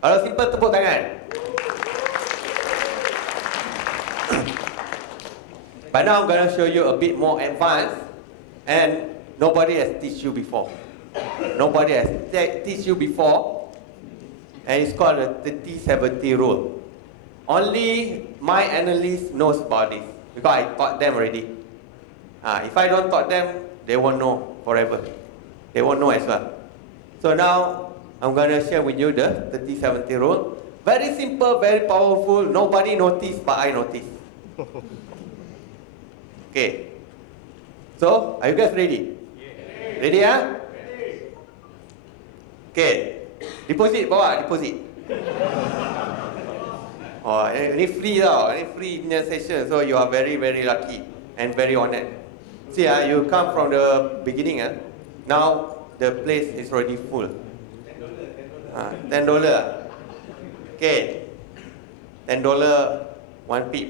Kalau simple, tepuk tangan. But now I'm going to show you a bit more advanced, and nobody has teach you before. Nobody has teach you before, and it's called the 30-70 rule. Only my analyst knows about this, because I taught them already. If I don't taught them, they won't know forever. They won't know as well. So now, I'm going to share with you the 30-70 rule. Very simple, very powerful. Nobody noticed, but I noticed. Okay. So, are you guys ready? Yeah. Ready, huh? Ready. Okay. Deposit, bawa, deposit. Oh, ini free tau. Ini free punya session. So, you are very, very lucky and very honored. See, you come from the beginning. Now, the place is already full. $10. Okay. $10, 1 pip.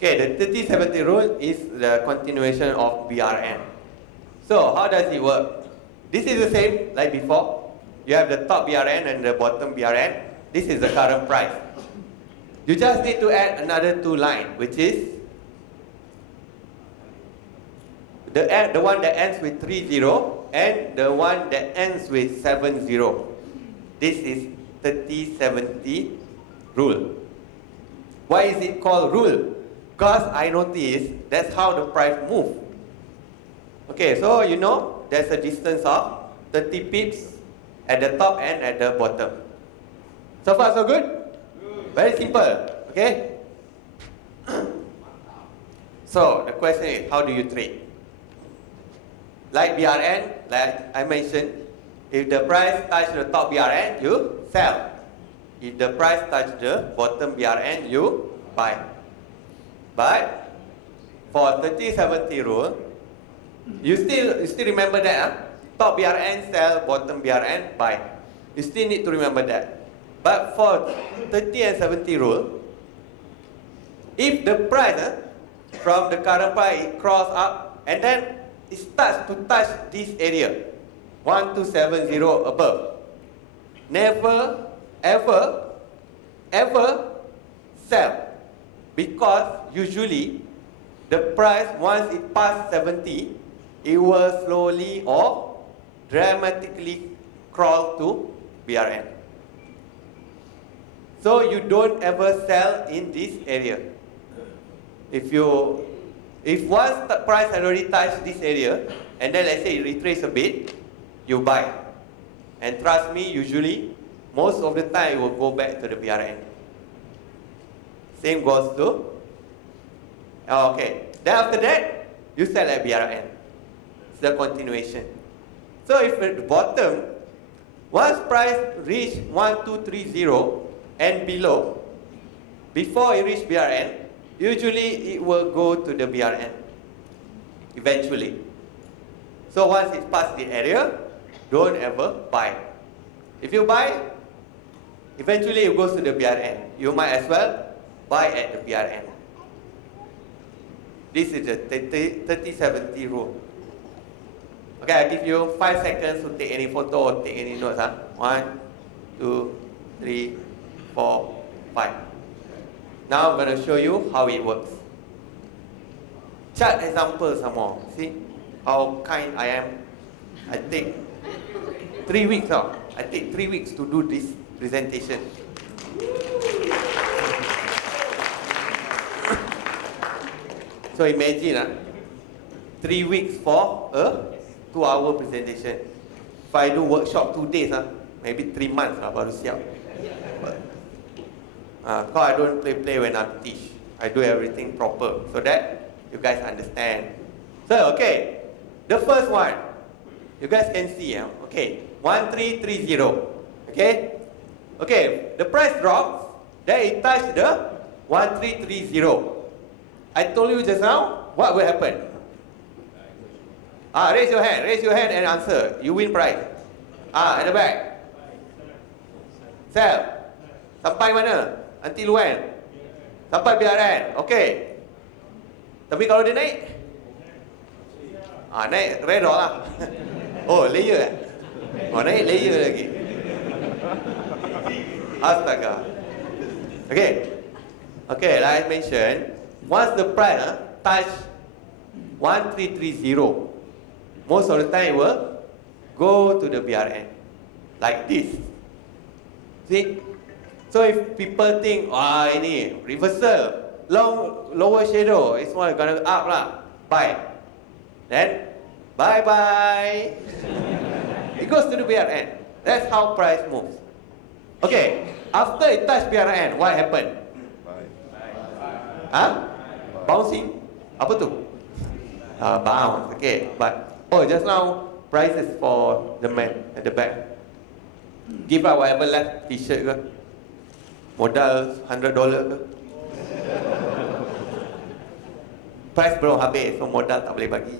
Okay, the 30-70 rule is the continuation of BRN. So, how does it work? This is the same like before. You have the top BRN and the bottom BRN. This is the current price. You just need to add another 2 lines, which is the one that ends with 30 and the one that ends with 70. This is 30-70 rule. Why is it called rule? Because I noticed that's how the price move. Okay, so you know there's a distance of 30 pips at the top and at the bottom. So far so good? Very simple, okay? So the question is, how do you trade? Like BRN, like I mentioned, if the price touch the top BRN, you sell. If the price touch the bottom BRN, you buy. But for 30-70 rule, you still remember that, huh? Top BRN sell, bottom BRN buy. You still need to remember that. But for 30 and 70 rule, if the price from the current price it cross up and then it starts to touch this area, 1270 above, never ever sell. Because usually, the price, once it passes 70, it will slowly or dramatically crawl to BRN. So you don't ever sell in this area. If once the price has already touched this area, and then let's say it retraces a bit, you buy. And trust me, usually, most of the time it will go back to the BRN. Same goes to, okay. Then after that, you sell at BRN. It's the continuation. So if at the bottom, once price reach 1230 and below, before it reach BRN, usually it will go to the BRN, eventually. So once it passes the area, don't ever buy. If you buy, eventually it goes to the BRN. You might as well buy at the BRN. This is the 30-70 rule. Okay, I give you 5 seconds to take any photo or take any notes. 1, 2, 3, 4, 5. Now I'm going to show you how it works. Chart example some more. See how kind I am. I take 3 weeks. I take 3 weeks to do this presentation. So imagine 3 weeks for a 2-hour presentation. If I do workshop 2 days, maybe 3 months baru siap. Because I don't play when I teach. I do everything proper so that you guys understand. So okay, the first one, you guys can see. Okay, 1330. Okay, the price drops. Then it touched the 1330. I told you just now, what will happen? Raise your hand and answer. You win prize. At the back. Sell. Sampai mana? Until when? Sampai BRN. Okay. Tapi kalau dia naik? Naik redor lah. Oh, layer. Naik layer lagi. Astaga. Okay. Okay, like I mentioned, once the price touch 1330, most of the time it will go to the BRN. Like this. See? So if people think, ini reversal, lower shadow, it's more gonna up lah. Buy. Then, bye-bye. It goes to the BRN. That's how price moves. Okay, after it touch BRN, what happened? Bouncing? Apa tu? Bounce. Okay, but just now prices for the man at the back. Give out whatever left t-shirt ke, modal $100 ke. Price belum habis, so modal tak boleh bagi.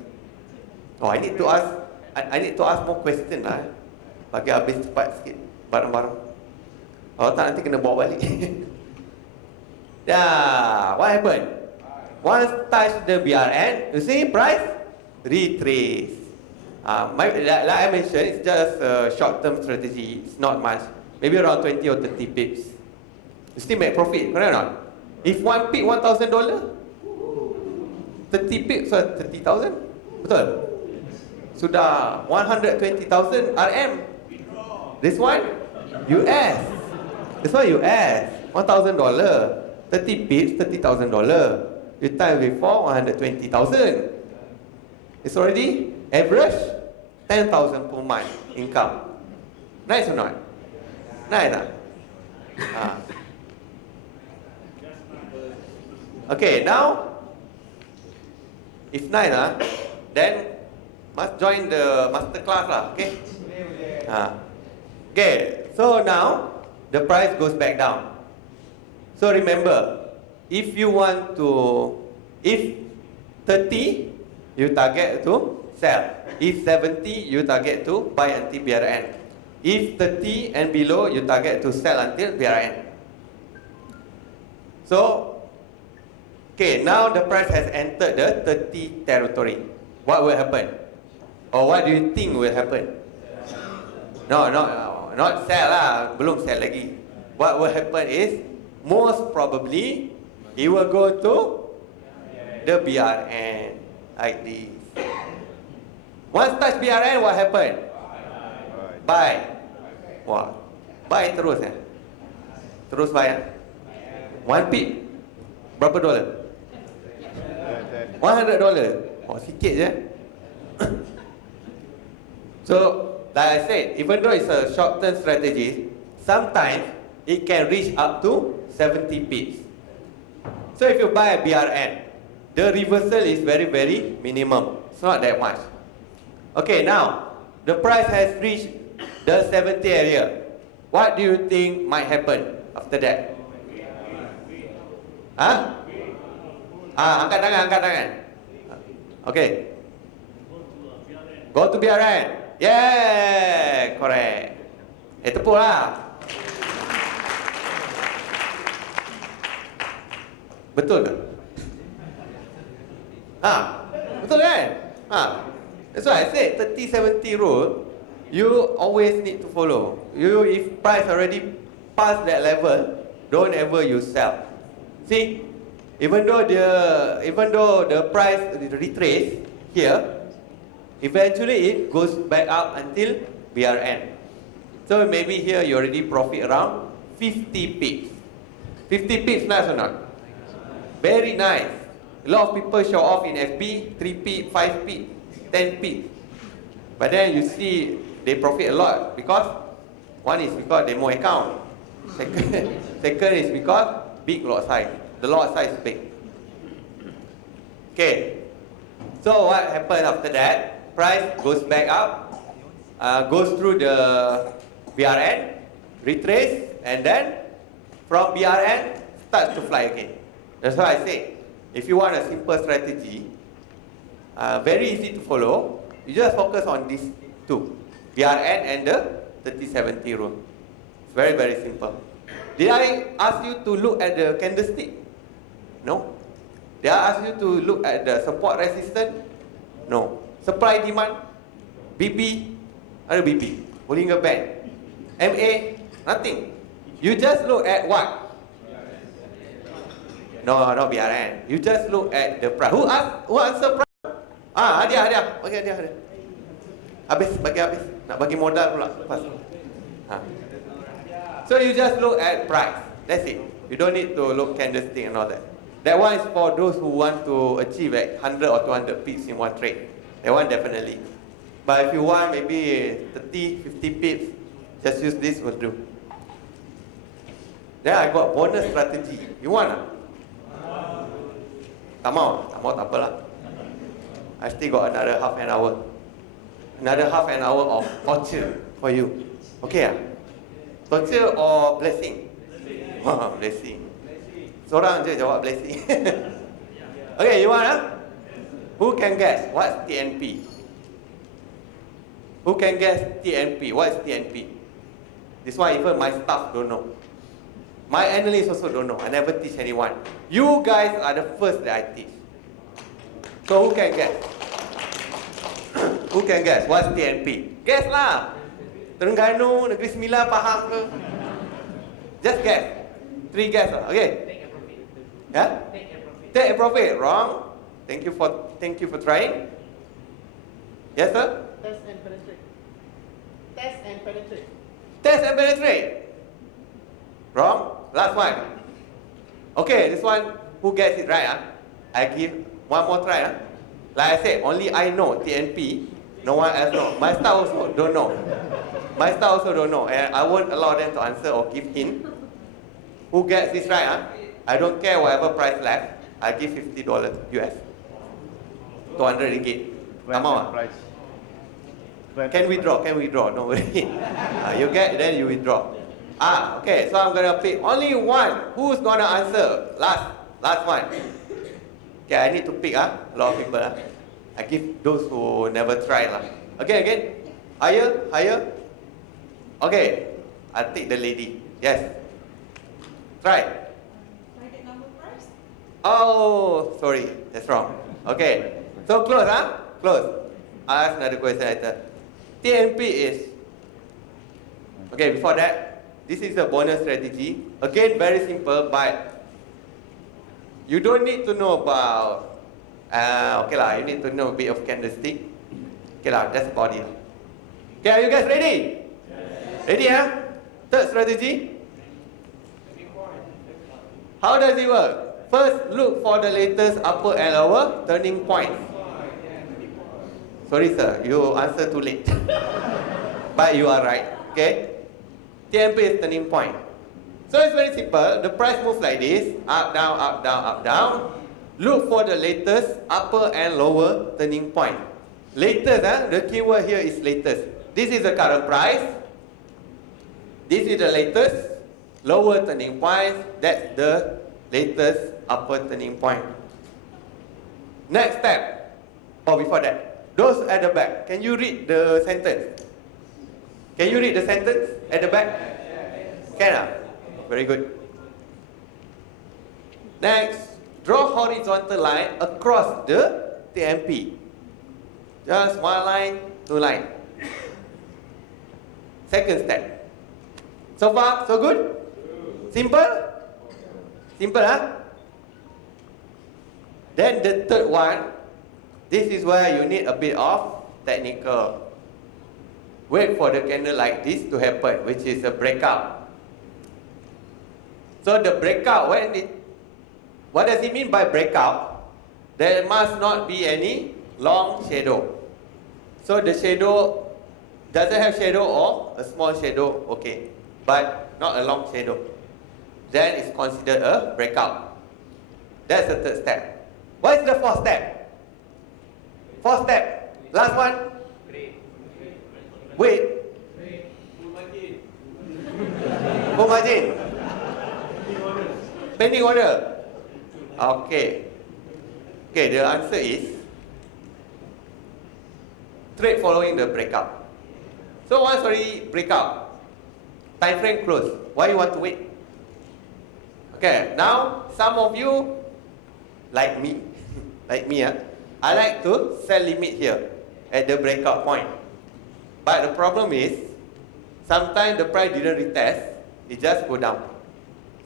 I need to ask more question lah. Bagi habis cepat sikit barang-barang. Kalau tak nanti kena bawa balik. What happened? Once touch the BRN, you see price retrace. Like I mentioned, it's just a short-term strategy. It's not much. Maybe around 20 or 30 pips. You still make profit, correct or not? If one pip $1,000, 30 pips, so 30,000. Betul? Sudah 120,000 RM. This one US. This one US. $1,000. 30 pips, $30,000. You time before 120,000. It's already average 10,000 per month income. Nice or not? Nice, huh? Okay, now if nice, then must join the Masterclass lah. Okay. Okay. So now the price goes back down. So remember, if 30, you target to sell. If 70, you target to buy until BRN. If 30 and below, you target to sell until BRN. So, okay, now the price has entered the 30 territory. What will happen? Or what do you think will happen? No, not sell lah. Belum sell lagi. What will happen is, most probably, it will go to the BRN like this. Once touch BRN, what happened? Buy. Wah, buy terus Terus buy One pip berapa dolar? $100. Sikit je. So, like I said, even though it's a short-term strategy, sometimes it can reach up to 70 pips. So if you buy a BRN, the reversal is very, very minimum. It's not that much. Okay, now, the price has reached the 70 area. What do you think might happen after that? Angkat tangan. Okay. Go to BRN. Yeah, correct. Tepuk lah. Betul tak? Betul kan? That's why I said 30-70 rule, you always need to follow. If price already past that level, don't ever you sell. See, even though the price retrace here, eventually it goes back up until BRN. So maybe here you already profit around 50 pips. 50 pips, nice or not? Very nice. A lot of people show off in FB, 3 pip, 5 pip, 10 pip. But then you see they profit a lot because one is because they more account. Second is because big lot size. The lot size is big. Okay. So what happens after that? Price goes back up, goes through the BRN, retrace, and then from BRN starts to fly again. That's why I say, if you want a simple strategy, very easy to follow, you just focus on these two, BRN and the 30-70 rule. It's very, very simple. Did I ask you to look at the candlestick? No. Did I ask you to look at the support resistance? No. Supply demand? BP? Ada BP. Bollinger Band? MA? Nothing. You just look at what? No, not BRN. You just look at the price. Who answer price? Hadiah. Bagi hadiah. Habis. Nak bagi modal pula. Lepas. So you just look at price. That's it. You don't need to look candlestick and all that. That one is for those who want to achieve like 100 or 200 pips in one trade. That one definitely. But if you want maybe 30, 50 pips, just use this will do. Then I got bonus strategy. You want? Tak mau tak apalah. I still got another half an hour. Another half an hour of torture for you. Okay? Torture or blessing? Blessing. Seorang je jawab blessing. Okay, you want? Who can guess what's TNP? Who can guess TNP? What is TNP? This one even my staff don't know. My analysts also don't know. I never teach anyone. You guys are the first that I teach. So who can guess? Who can guess what's TNP? Guess lah. Terengganu, Negeri Sembilan, Pahang ke? Just guess. 3 guess lah. Okay. Yeah? Take a profit. Wrong. Thank you for trying. Yes, sir? Test and penetrate. Test and penetrate. Test and penetrate. Wrong. Last one. Okay, this one, who gets it right? I give one more try. Like I said, only I know TNP. No one else know. My staff also don't know. And I won't allow them to answer or give hint. Who gets this right? I don't care whatever price left. I give $50 US. 200 ringgit. Come on. Can withdraw. No worry. You get, then you withdraw. Okay. So I'm gonna pick only one. Who's gonna answer? Last one. Okay, I need to pick. A lot of people. I give those who never try lah. Okay, again. Higher. Okay. I'll take the lady. Yes. Try. Target number price. Oh, sorry. That's wrong. Okay. So close, Close. I'll ask another question later. TNP is... Okay, before that, this is a bonus strategy. Again, very simple, but you don't need to know about... okay lah, you need to know a bit of candlestick. Okay lah, that's about it. Okay, are you guys ready? Yes. Ready, Third strategy. How does it work? First, look for the latest upper and lower turning point. Sorry, sir, you answer too late. But you are right, okay? TNP is turning point. So it's very simple. The price moves like this, up, down, up, down, up, down. Look for the latest upper and lower turning point. Latest, the keyword here is latest. This is the current price. This is the latest lower turning point. That's the latest upper turning point. Next step. Before that, those at the back, can you read the sentence? Can you read the sentence at the back? Can? Very good. Next, draw horizontal line across the TNP. Just one line, 2 line. Second step. So far, so good? Simple? Simple, Then the third one, this is where you need a bit of technical. Wait for the candle like this to happen, which is a breakout. So the breakout, what does it mean by breakout? There must not be any long shadow. So the shadow, does it have shadow or a small shadow? Okay, but not a long shadow. Then it's considered a breakout. That's the third step. What is the fourth step? Fourth step. Last one. Wait. Full margin. Pending order. Okay. Okay, the answer is trade following the breakout. So once already breakout, time frame close. Why you want to wait? Okay, now some of you, like me, I like to sell limit here at the breakout point. But the problem is, sometimes the price didn't retest, it just go down.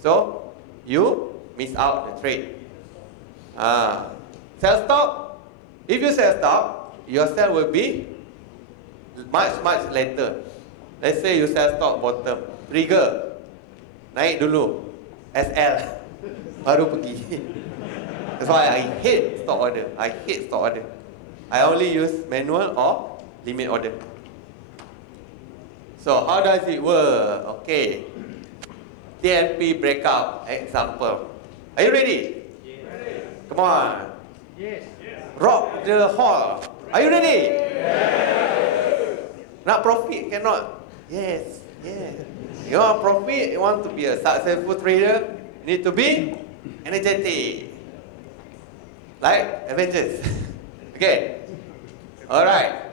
So you miss out the trade. Sell stop. If you sell stop, your sell will be much later. Let's say you sell stop bottom, trigger, naik dulu, SL, baru pergi. That's why I hate stop order. I hate stop order. I only use manual or limit order. So how does it work? Okay. TNP breakout example. Are you ready? Yes. Come on. Yes. Rock the hall. Are you ready? Yes. Not profit cannot. Yes. You want profit, you want to be a successful trader, you need to be energetic. Like Avengers. Okay. Alright.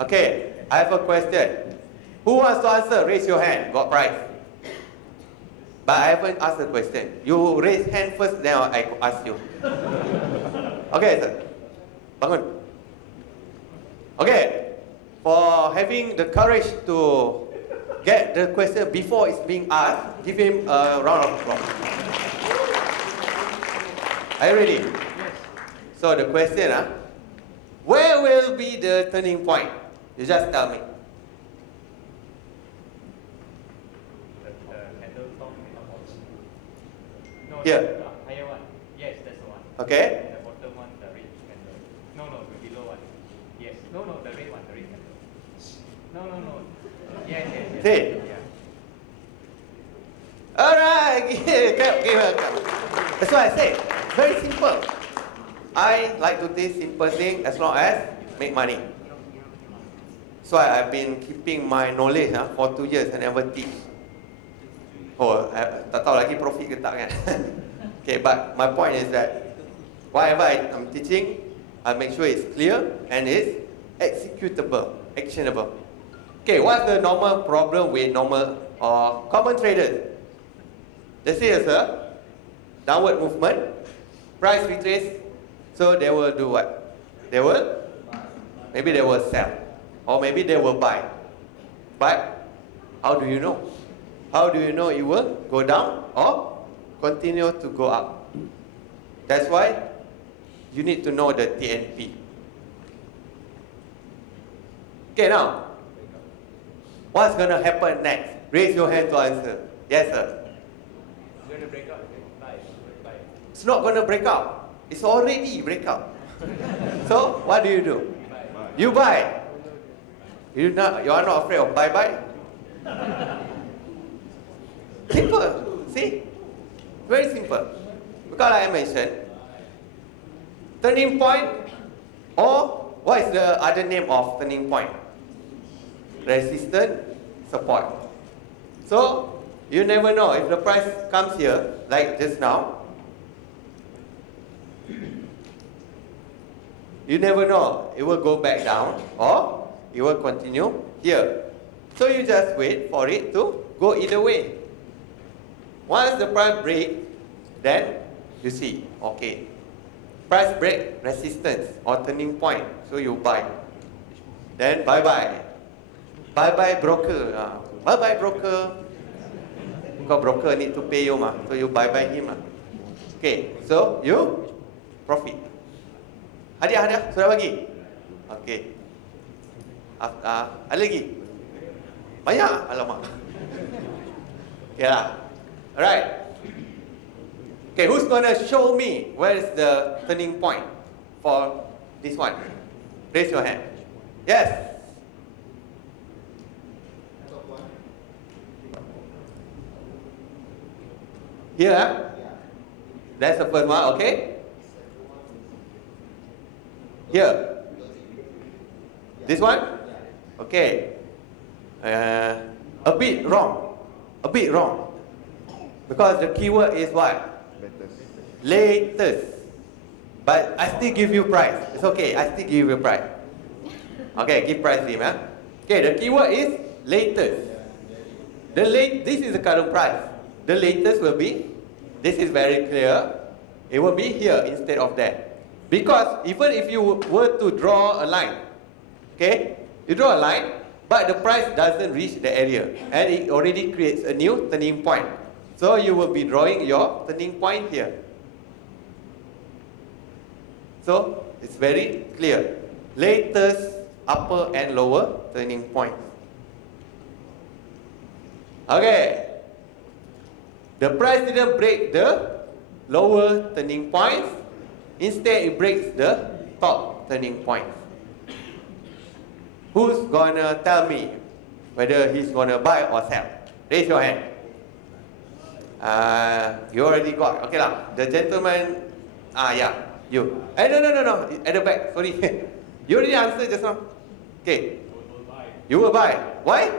Okay. I have a question. Who wants to answer? Raise your hand. Got prize. But I haven't asked the question. You raise hand first, then I ask you. Okay, sir. Bangun. Okay. For having the courage to get the question before it's being asked, give him a round of applause. Are you ready? Yes. So the question, where will be the turning point? You just tell me. Candle top and the bottom. No, Here. the higher one. Yes, that's the one. Okay? And the bottom one, the red candle. No, the below one. Yes. No, the red one, the red candle. No. Yes. See? Yeah. Alright, give her. That's why I say, very simple. I like to do simple thing as long as make money. So I've been keeping my knowledge for 2 years and never teach. Tak tahu lagi profit ke tak kan. Okay, but my point is that whatever I'm teaching, I make sure it's clear and it's executable, actionable. Okay, what's the normal problem with normal or common traders? Let's say there's a downward movement, price retrace, so they will do what? Maybe they will sell, or maybe they will buy. But how do you know? How do you know it will go down or continue to go up? That's why you need to know the TNP. Okay, now, what's going to happen next? Raise your hand to answer. Yes, sir. It's going to break out. Buy. It's not going to break out. It's already break out. So, what do? You buy. You are not afraid of bye-bye? Simple. See? Very simple. Because like I mentioned, turning point, or what is the other name of turning point? Resistance, support. So, you never know if the price comes here, like just now. You never know, it will go back down or it will continue here. So you just wait for it to go either way. Once the price break, then you see, okay, price break resistance or turning point, so you buy. Then bye-bye. Bye-bye broker. Bye-bye broker. Because broker need to pay you, so you bye-bye him. Okay, so you profit. Hadiah, sudah bagi? Okay. Ada lagi? Banyak? Alamak. Okay lah. Alright. Okay, who's gonna show me where is the turning point for this one? Raise your hand. Yes. Here, that's the first one, okay? Here. This one? Okay. A bit wrong. Because the keyword is what? Latest. But I still give you price. It's okay, I still give you price. Okay, give price to him. Okay, the keyword is latest. This is the current price. The latest will be, this is very clear, it will be here instead of there. Because even if you were to draw a line, okay, you draw a line, but the price doesn't reach the area, and it already creates a new turning point. So you will be drawing your turning point here. So it's very clear. Latest upper and lower turning point. Okay. The price didn't break the lower turning points. Instead, it breaks the top turning point. Who's gonna tell me whether he's gonna buy or sell? Raise your hand. You already got. Okay lah. The gentleman. Yeah. You. No. At the back. Sorry. You already answered just now. Okay. You will buy. Why?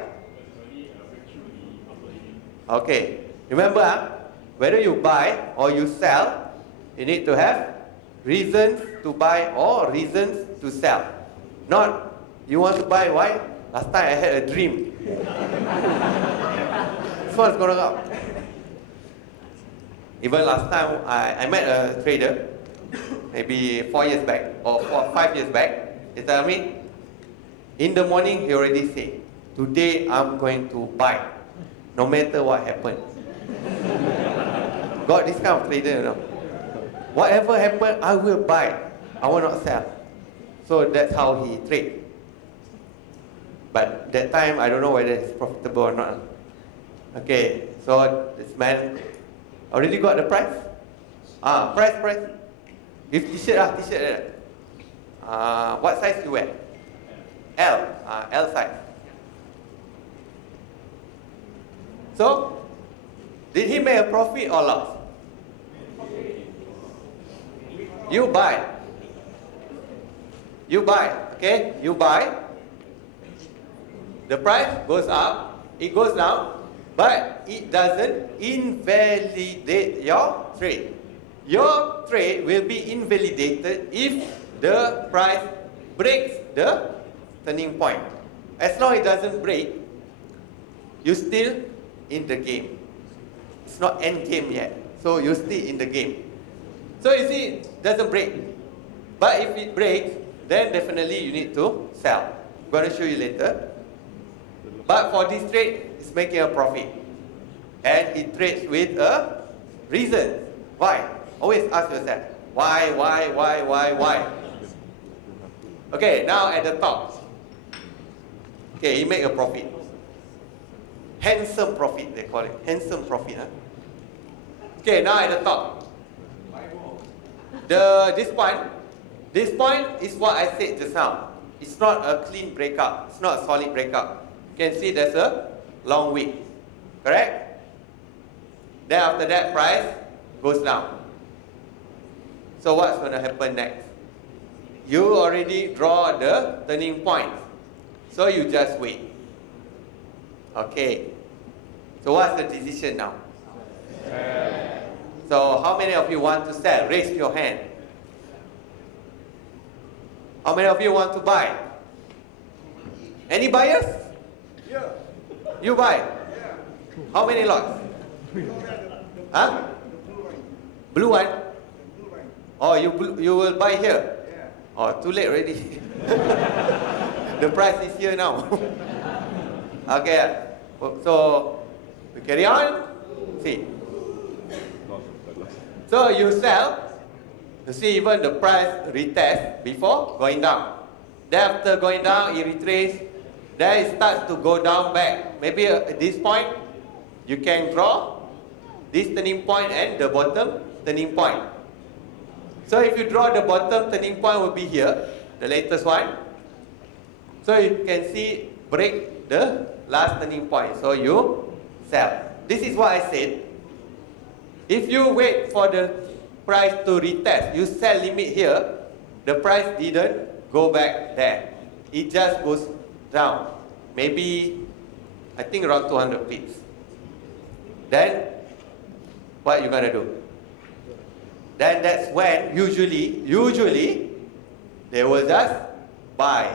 Okay. Remember, whether you buy or you sell, you need to have reasons to buy or reasons to sell. Not, you want to buy, why? Last time I had a dream. This one's gonna go. Even last time, I met a trader, maybe 4 years back, or 5 years back. He tell me, in the morning, he already said, today I'm going to buy, no matter what happens. Got this kind of trader, you know. Whatever happens, I will buy. I will not sell. So that's how he trade. But that time, I don't know whether it's profitable or not. Okay, so this man already got the price. Price. Give t-shirt t-shirt. What size you wear? L. L size. So, did he make a profit or loss? You buy. Okay? You buy. The price goes up, it goes down, but it doesn't invalidate your trade. Your trade will be invalidated if the price breaks the turning point. As long as it doesn't break, you're still in the game. It's not end game yet, so you're still in the game. So you see, it doesn't break. But if it breaks, then definitely you need to sell. I'm going to show you later. But for this trade, it's making a profit. And it trades with a reason. Why? Always ask yourself, why? Okay, now at the top. Okay, he make a profit. Handsome profit, they call it. Handsome profit. Okay, now at the top. This point is what I said just now. It's not a clean breakout. It's not a solid breakout. You can see there's a long wick. Correct? Then after that, price goes down. So what's going to happen next? You already draw the turning point. So you just wait. Okay. So what's the decision now? So how many of you want to sell? Raise your hand. How many of you want to buy? Any buyers? Yeah. You buy? Yeah. How many lots? Huh? The blue one. Blue one? The blue one. Oh, you will buy here? Yeah. Oh, too late already. The price is here now. Okay. So we carry on. See. So you sell. You see even the price retest before going down. Then after going down, it retraces. Then it starts to go down back. Maybe at this point, you can draw this turning point and the bottom turning point. So if you draw the bottom turning point will be here, the latest one. So you can see break the last turning point. So you sell. This is what I said. If you wait for the price to retest, you sell limit here, the price didn't go back there. It just goes down. Maybe, I think around 200 pips. Then, what you gonna do? Then that's when, usually, they will just buy.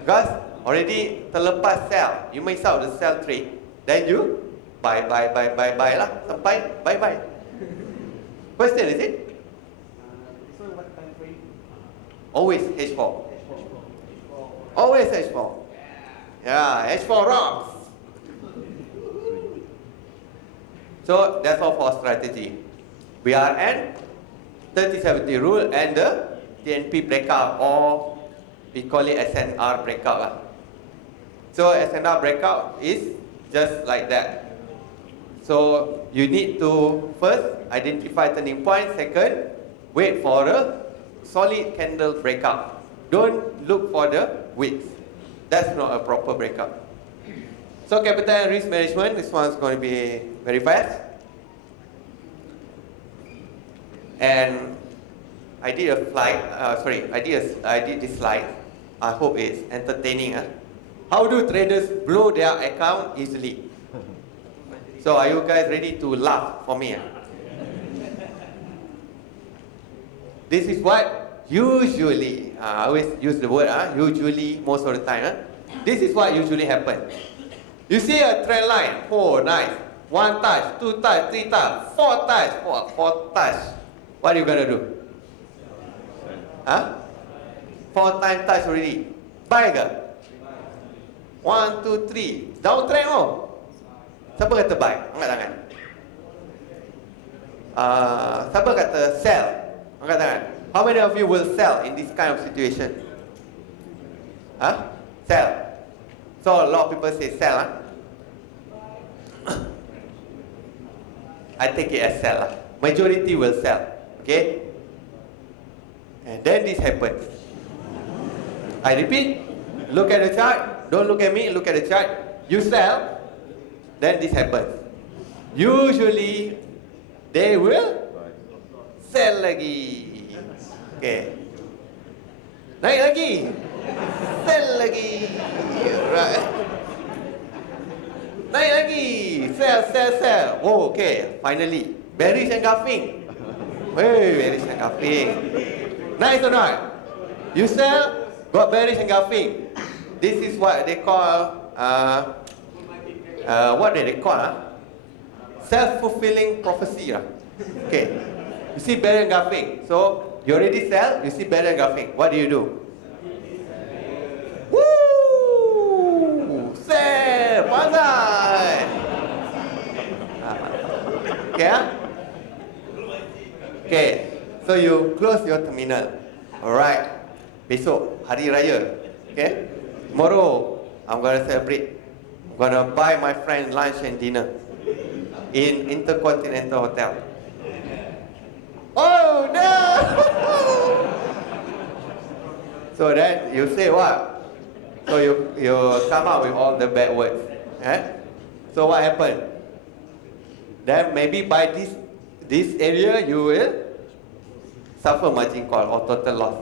Because already terlepas sell, you miss out the sell trade. Then you buy lah. Sampai buy. Question is it? This one what time frame? Always H4. Always H4. Yeah, H4 rocks. So that's all for strategy. BRN, 30-70 rule, and the TNP breakout, or we call it SNR breakout. So SNR breakout is just like that. So you need to first identify turning point. Second, wait for a solid candle breakout. Don't look for the wicks. That's not a proper breakout. So capital and risk management, this one's going to be very fast. And I did a slide, I did this slide. I hope it's entertaining. How do traders blow their account easily? So are you guys ready to laugh for me? This is what usually, I always use the word usually most of the time. This is what usually happens. You see a trend line, oh nice, 1 touch, 2 touch, 3 touch, 4 touch, 4 touch. What are you gonna do? 4 times touch already. Buy ke? 1, 2, 3. Downtrend oh. Siapa kata buy? Angkat tangan. Siapa kata sell? Angkat tangan. How many of you will sell in this kind of situation? Sell. So a lot of people say sell. I take it as sell. Majority will sell. Okay? And then this happens. I repeat. Look at the chart. Don't look at me. Look at the chart. You sell. Then this happens. Usually, they will sell lagi. Okay. Naik lagi. Sell lagi. Right. Naik lagi. Sell. Oh, okay. Finally. Bearish engulfing. Hey, bearish engulfing. Nice or not? You sell, got bearish engulfing. This is what they call, self-fulfilling prophecy. Okay. You see bearish engulfing. So, you already sell, you see bearish engulfing. What do? Woo! Sell! Pandai! Okay, Okay, so you close your terminal. Alright. Besok, hari raya. Okay? Tomorrow, I'm gonna celebrate. I'm gonna buy my friend lunch and dinner in Intercontinental Hotel. Oh no! So then you say what? So you come up with all the bad words. So what happened? Then maybe by this area you will suffer margin call or total loss.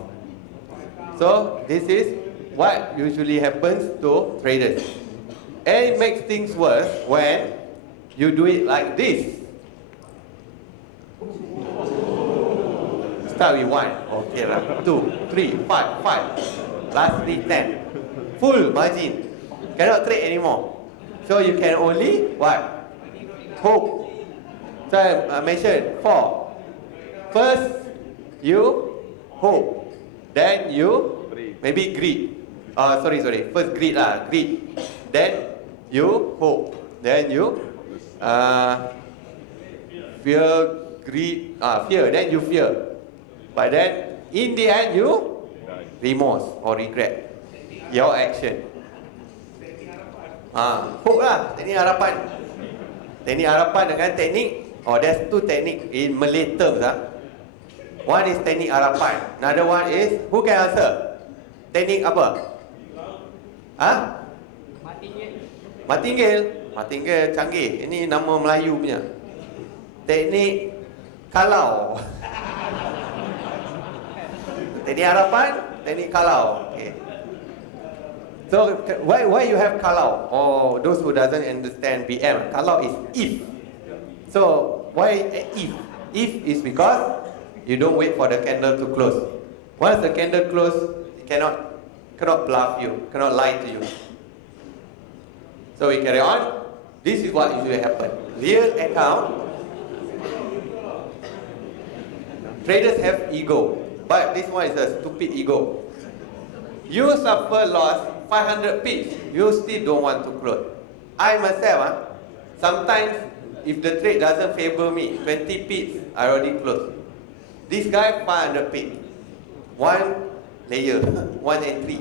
So this is what usually happens to traders. And it makes things worse when you do it like this. Start with 1, okay lah. 2, 3, 5, 5. Lastly 10. Full margin. Cannot trade anymore. So you can only what? Hope. So I mentioned 4. First, you hope. Then you maybe greed. Sorry. First greed lah. Greed. Then you hope. Then you fear, greed. Fear. Then you fear. But then in the end you remorse or regret your action. Hope lah. Teknik harapan. Teknik harapan dengan teknik. There's 2 techniques in Malay terms. One is teknik harapan. Another one is, who can answer? Teknik apa? Martingale canggih. Ini nama Melayu punya. Teknik kalau. Teknik harapan, teknik kalau. Okay. So why you have kalau? Or those who doesn't understand BM, kalau is if. So why if? If is because you don't wait for the candle to close. Once the candle close, it cannot bluff you, cannot lie to you. So we carry on. This is what usually happen. Real account, traders have ego. But this one is a stupid ego. You suffer loss 500 pips, you still don't want to close. I myself, sometimes if the trade doesn't favor me, 20 pips, I already close. This guy 500 pips, one layer, one entry.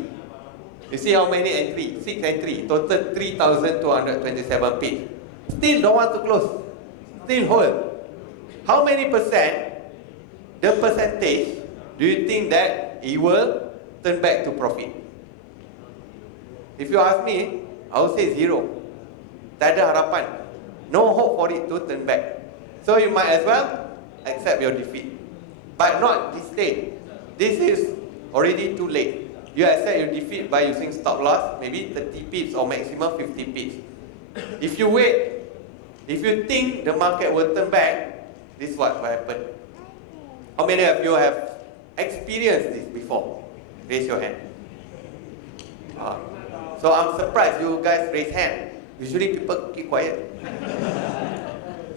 You see how many entry? 6 entry, total 3,227 pips. Still don't want to close, still hold. How many percent, the percentage, do you think that it will turn back to profit? If you ask me, I would say 0. Tak ada harapan. No hope for it to turn back. So you might as well accept your defeat. But not this stage. This is already too late. You accept your defeat by using stop loss, maybe 30 pips or maximum 50 pips. If you wait, if you think the market will turn back, this is what will happen. How many of you have experienced this before? Raise your hand. So I'm surprised you guys raise hand. Usually people keep quiet.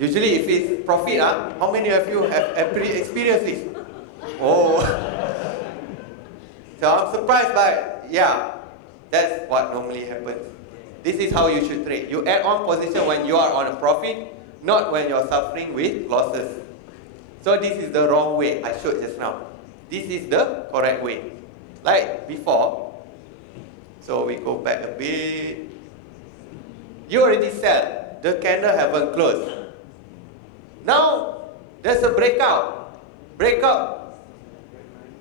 Usually if it's profit, how many of you have experienced this? Oh. So I'm surprised, but yeah, that's what normally happens. This is how you should trade. You add on position when you are on a profit, not when you're suffering with losses. So this is the wrong way I showed just now. This is the correct way. Like before, so we go back a bit. You already sell. The candle haven't closed. Now, there's a breakout. Breakout.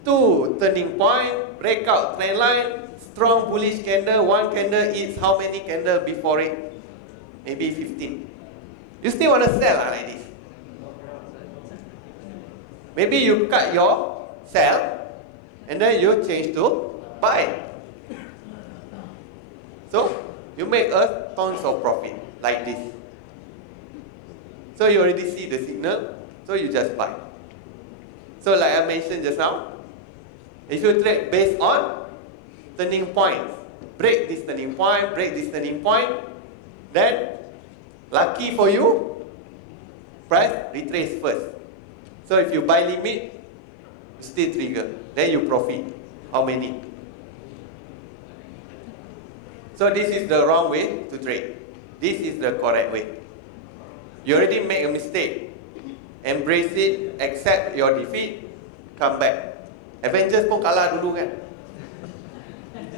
2 turning point. Breakout trend line. Strong bullish candle. One candle eats how many candles before it? Maybe 15. You still want to sell like this? Maybe you cut your sell and then you change to buy. So you make a tons of profit like this. So you already see the signal, so you just buy. So like I mentioned just now, if you trade based on turning points, break this turning point, break this turning point, then lucky for you, price retrace first. So if you buy limit, you still trigger, then you profit. How many? So this is the wrong way to trade. This is the correct way. You already make a mistake. Embrace it, accept your defeat, come back. Avengers pun kalah dulu kan?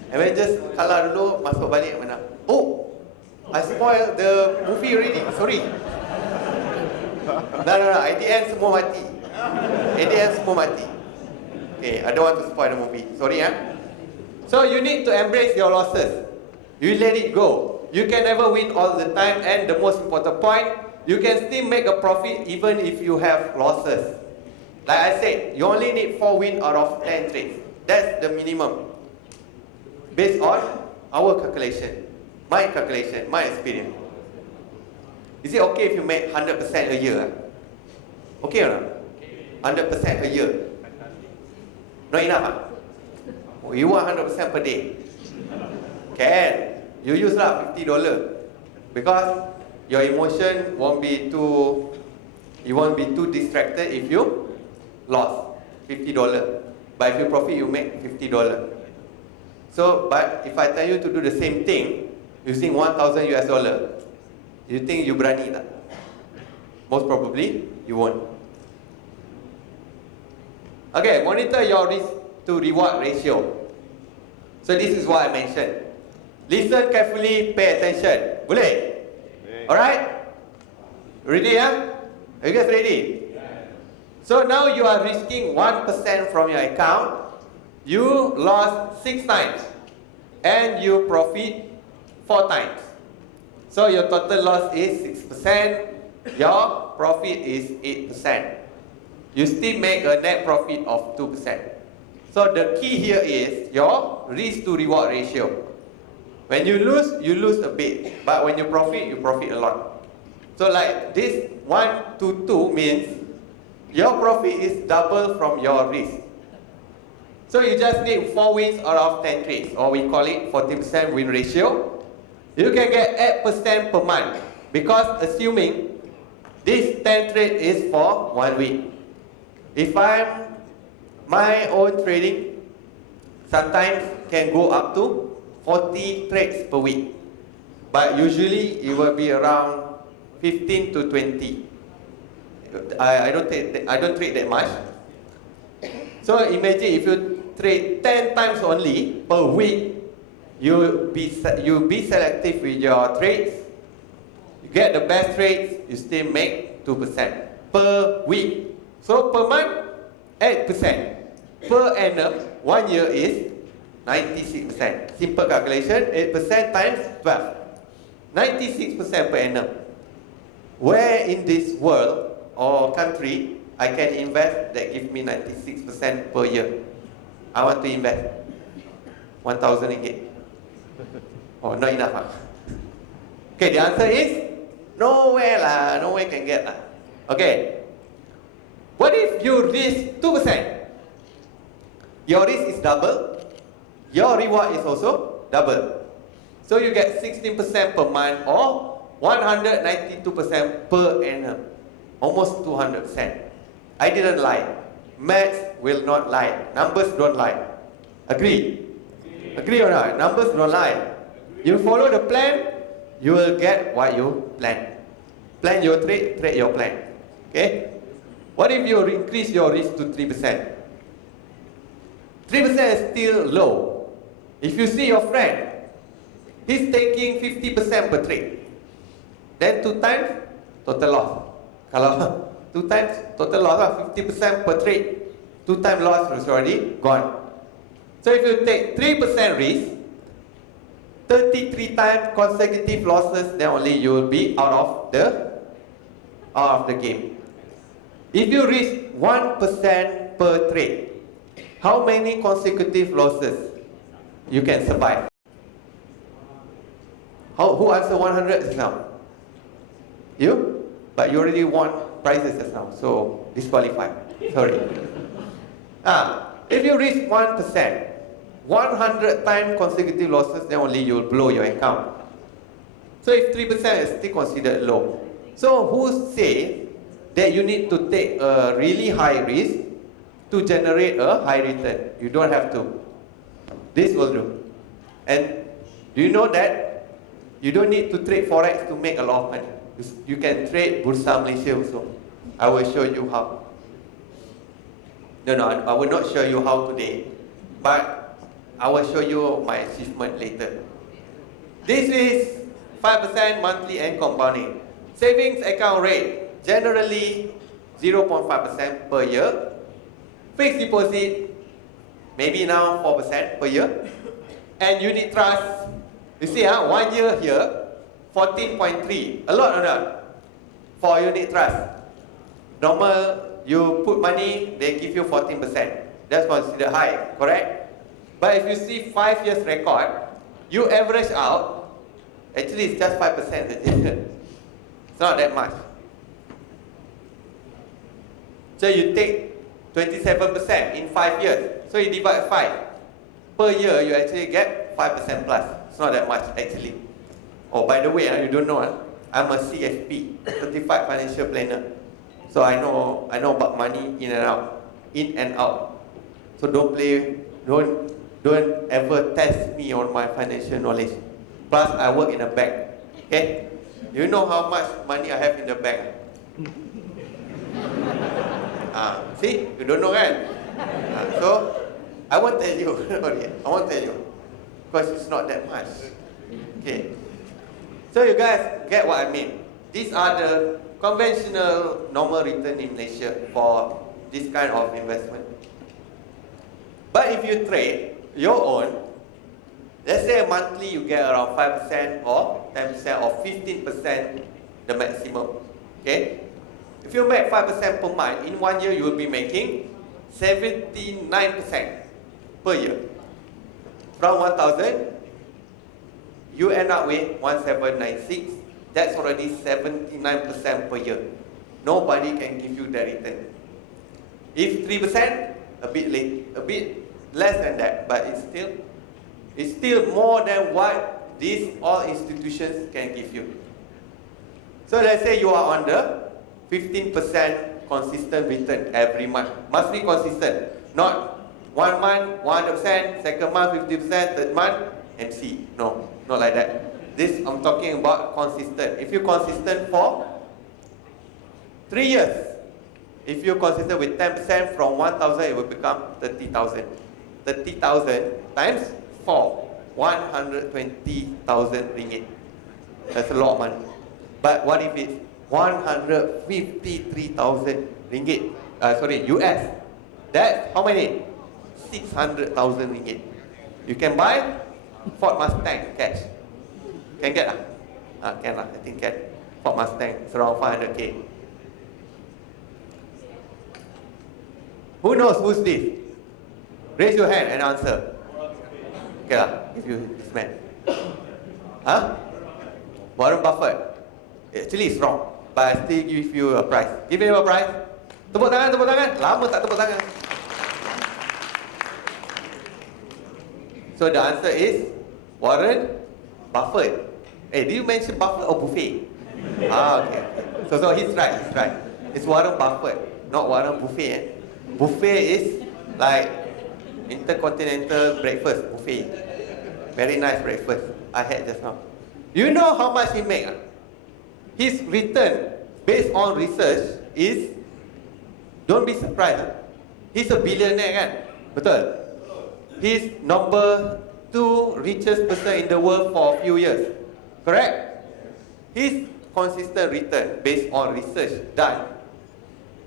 Avengers kalah dulu, masuk balik mana? Oh, I spoil the movie already. Sorry. No. At the end semua mati. At the end semua mati. Okay, I don't want to spoil the movie. Sorry. So you need to embrace your losses. You let it go. You can never win all the time, and the most important point, you can still make a profit even if you have losses. Like I said, you only need 4 wins out of 10 trades. That's the minimum. Based on our calculation, my experience. Is it okay if you make 100% a year? Okay or not? 100% a year. Not enough? You want 100% per day? Can. You use lah $50 because your emotion won't be too, you won't be too distracted if you lost $50. But if you profit, you make $50. So, but if I tell you to do the same thing using $1,000 US, you think you berani tak? Most probably you won't. Okay, monitor your risk to reward ratio. So this is what I mentioned. Listen carefully, pay attention. Boleh? Alright? Ready, yeah? Are you guys ready? So now you are risking 1% from your account. You lost 6 times. And you profit 4 times. So your total loss is 6%. Your profit is 8%. You still make a net profit of 2%. So the key here is your risk to reward ratio. When you lose a bit. But when you profit a lot. So like this 1 to 2 means your profit is double from your risk. So you just need 4 wins out of 10 trades, or we call it 40% win ratio. You can get 8% per month, because assuming this 10 trade is for 1 week. If My own trading sometimes can go up to 40 trades per week. But usually it will be around 15 to 20. I don't trade that much. So imagine if you trade 10 times only per week, you be selective with your trades. You get the best trades, you still make 2% per week. So per month, 8%. Per annum, 1 year is 96%. Simple calculation, 8% times 12. 96% per annum. Where in this world or country I can invest that give me 96% per year? I want to invest 1,000 ringgit. Oh, not enough. Huh? Okay, the answer is nowhere lah. Nowhere can get lah. Okay. What if you risk 2%? Your risk is double. Your reward is also double. So you get 16% per month or 192% per annum. Almost 200%. I didn't lie. Maths will not lie. Numbers don't lie. Agree? Agree or not? Numbers don't lie. You follow the plan, you will get what you plan. Plan your trade, trade your plan. Okay? What if you increase your risk to 3%? 3% is still low. If you see your friend, he's taking 50% per trade. Then 2 times, total loss. Kalau 2 times, total loss lah, 50% per trade. 2 times loss is already gone. So if you take 3% risk, 33 times consecutive losses, then only you will be out of the game. If you risk 1% per trade, how many consecutive losses you can survive? Who answered 100 just now? You? But you already won prizes just now, so disqualified. Sorry. If you risk 1%, 100 times consecutive losses, then only you will blow your account. So if 3% is still considered low. So who say that you need to take a really high risk to generate a high return? You don't have to. This will do. And do you know that you don't need to trade Forex to make a lot of money? You can trade Bursa Malaysia also. I will show you how. No, I will not show you how today, but I will show you my achievement later. This is 5% monthly and compounding. Savings account rate, generally 0.5% per year. Fixed deposit, maybe now 4% per year. And unit trust, you see 1 year here, 14.3. A lot or not? For unit trust. Normal, you put money, they give you 14%. That's considered high, correct? But if you see 5 years record, you average out, actually it's just 5%. It's not that much. So you take 27% in 5 years. So you divide 5. Per year, you actually get 5% plus. It's not that much actually. Oh, by the way, you don't know, I'm a CFP, Certified Financial Planner. So I know about money in and out. So don't ever test me on my financial knowledge. Plus, I work in a bank. Okay? You know how much money I have in the bank? See? You don't know, right? So, I won't tell you. I won't tell you. Because it's not that much. Okay. So you guys get what I mean. These are the conventional normal return in Malaysia for this kind of investment. But if you trade your own, let's say monthly you get around 5% or 10% or 15% the maximum. Okay? If you make 5% per month, in 1 year you will be making 79% per year. From 1,000, you end up with 1,796. That's already 79% per year. Nobody can give you that return. If 3%, a bit less than that, but it's still more than what these all institutions can give you. So let's say you are on the 15% consistent return every month. Must be consistent. Not 1 month 100%, second month 50%, third month MC. No, not like that. This I'm talking about consistent. If you're consistent for 3 years, if you're consistent with 10% from 1,000, it will become 30,000. 30,000 times 4, 120,000 ringgit. That's a lot of money. But what if it's 153,000 ringgit? US. That's how many? 600,000 ringgit. You can buy Ford Mustang cash. Can get lah? Can lah. I think can. Ford Mustang, it's around 500k. Who knows who's this? Raise your hand and answer. Okay lah, if you this man. Warren Buffett. Actually it's wrong, but I still give you a prize. Give him a prize. Tepuk tangan, tepuk tangan. Lama tak tepuk tangan. So the answer is Warren Buffett. Did you mention Buffett or buffet? Okay. So he's right, It's Warren Buffett, not Warren Buffet. Buffet is like intercontinental breakfast buffet. Very nice breakfast. I had just now. You know how much he make? His return based on research is, don't be surprised. He's a billionaire kan? Betul? He's number 2 richest person in the world for a few years. Correct? His consistent return based on research done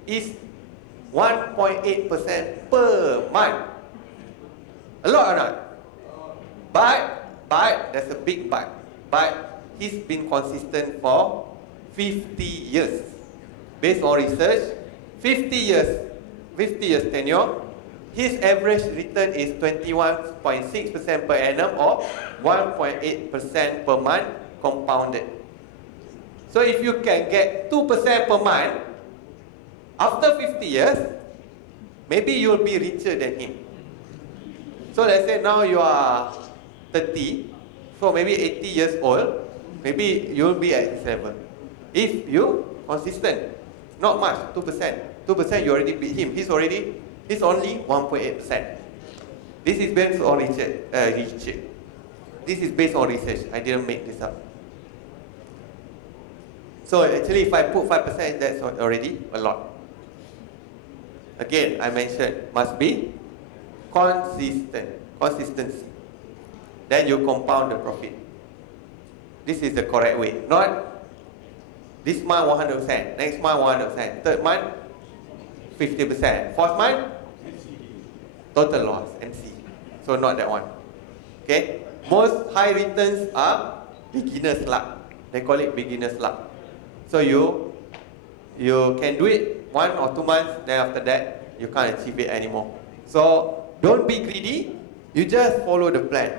is 1.8% per month. A lot or not? But, there's a big but. But he's been consistent for 50 years. Based on research, 50 years tenure, his average return is 21.6% per annum or 1.8% per month compounded. So if you can get 2% per month, after 50 years, maybe you'll be richer than him. So let's say now you are 30, so maybe 80 years old, maybe you'll be at his level. If you consistent, not much, 2%. 2% you already beat him. He's only 1.8%. This is based on research. This is based on research. I didn't make this up. So actually if I put 5%, that's already a lot. Again, I mentioned must be consistency. Then you compound the profit. This is the correct way. Not this month 100%, next month 100%, third month 50%, fourth month total loss, MC. So not that one. Okay? Most high returns are beginner's luck. They call it beginner's luck. So you can do it 1 or 2 months, then after that you can't achieve it anymore. So don't be greedy, you just follow the plan.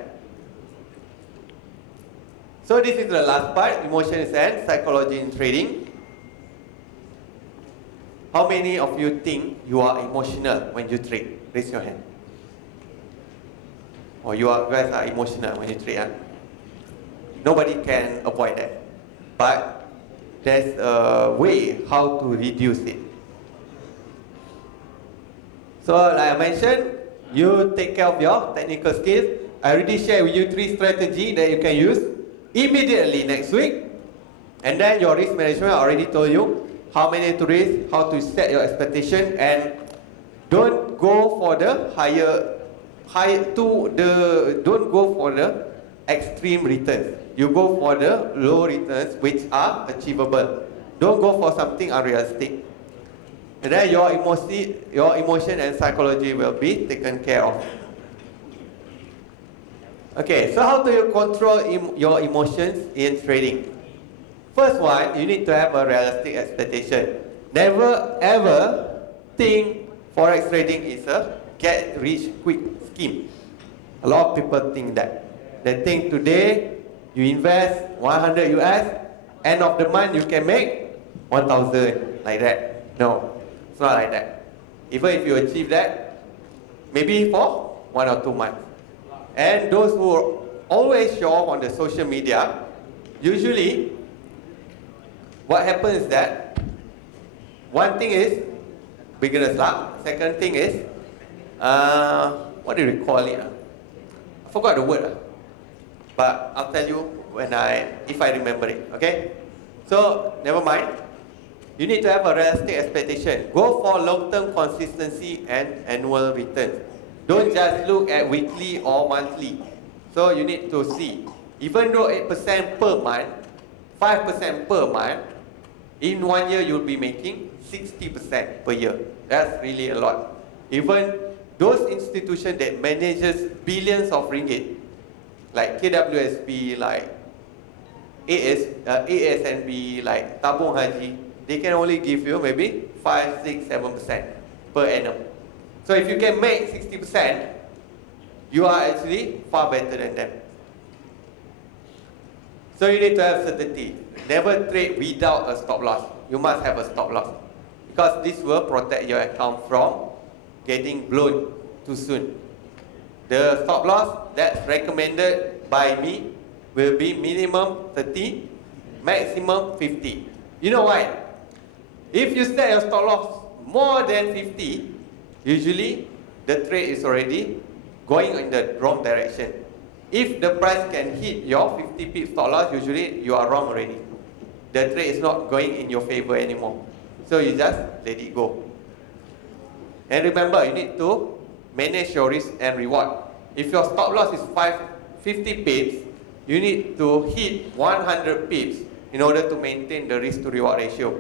So this is the last part, emotions and psychology in trading. How many of you think you are emotional when you trade? Raise your hand. Or you guys are emotional when you trade. Nobody can avoid that. But there's a way how to reduce it. So like I mentioned, you take care of your technical skills. I already shared with you 3 strategies that you can use immediately next week. And then your risk management, I already told you how many to risk, how to set your expectation, and don't go for the don't go for the extreme returns. You go for the low returns which are achievable. Don't go for something unrealistic. And then your emotion and psychology will be taken care of. Okay, so how do you control your emotions in trading? First one, you need to have a realistic expectation. Never ever think forex trading is a get rich quick scheme. A lot of people think that. They think today you invest 100 US, end of the month you can make 1,000 like that. No, it's not like that. Even if you achieve that, maybe for 1 or 2 months. And those who always show off on the social media, usually what happens is that one thing is beginner's luck, second thing is what do you call it? I forgot the word. But I'll tell you if I remember it. Okay? So, never mind. You need to have a realistic expectation. Go for long-term consistency and annual returns. Don't just look at weekly or monthly. So you need to see. Even though 8% per month, 5% per month, in 1 year you'll be making 60% per year. That's really a lot. Even those institutions that manages billions of ringgit, like KWSB, like ASNB, like Tabung Haji, they can only give you maybe 5, 6, 7% per annum. So if you can make 60%, you are actually far better than them. So you need to have certainty. Never trade without a stop loss. You must have a stop loss, because this will protect your account from getting blown too soon. The stop loss that's recommended by me will be minimum 30, maximum 50. You know why? If you set your stop loss more than 50, usually the trade is already going in the wrong direction. If the price can hit your 50 pip stop loss, usually you are wrong already. The trade is not going in your favor anymore. So you just let it go. And remember, you need to manage your risk and reward. If your stop loss is 50 pips, you need to hit 100 pips in order to maintain the risk to reward ratio.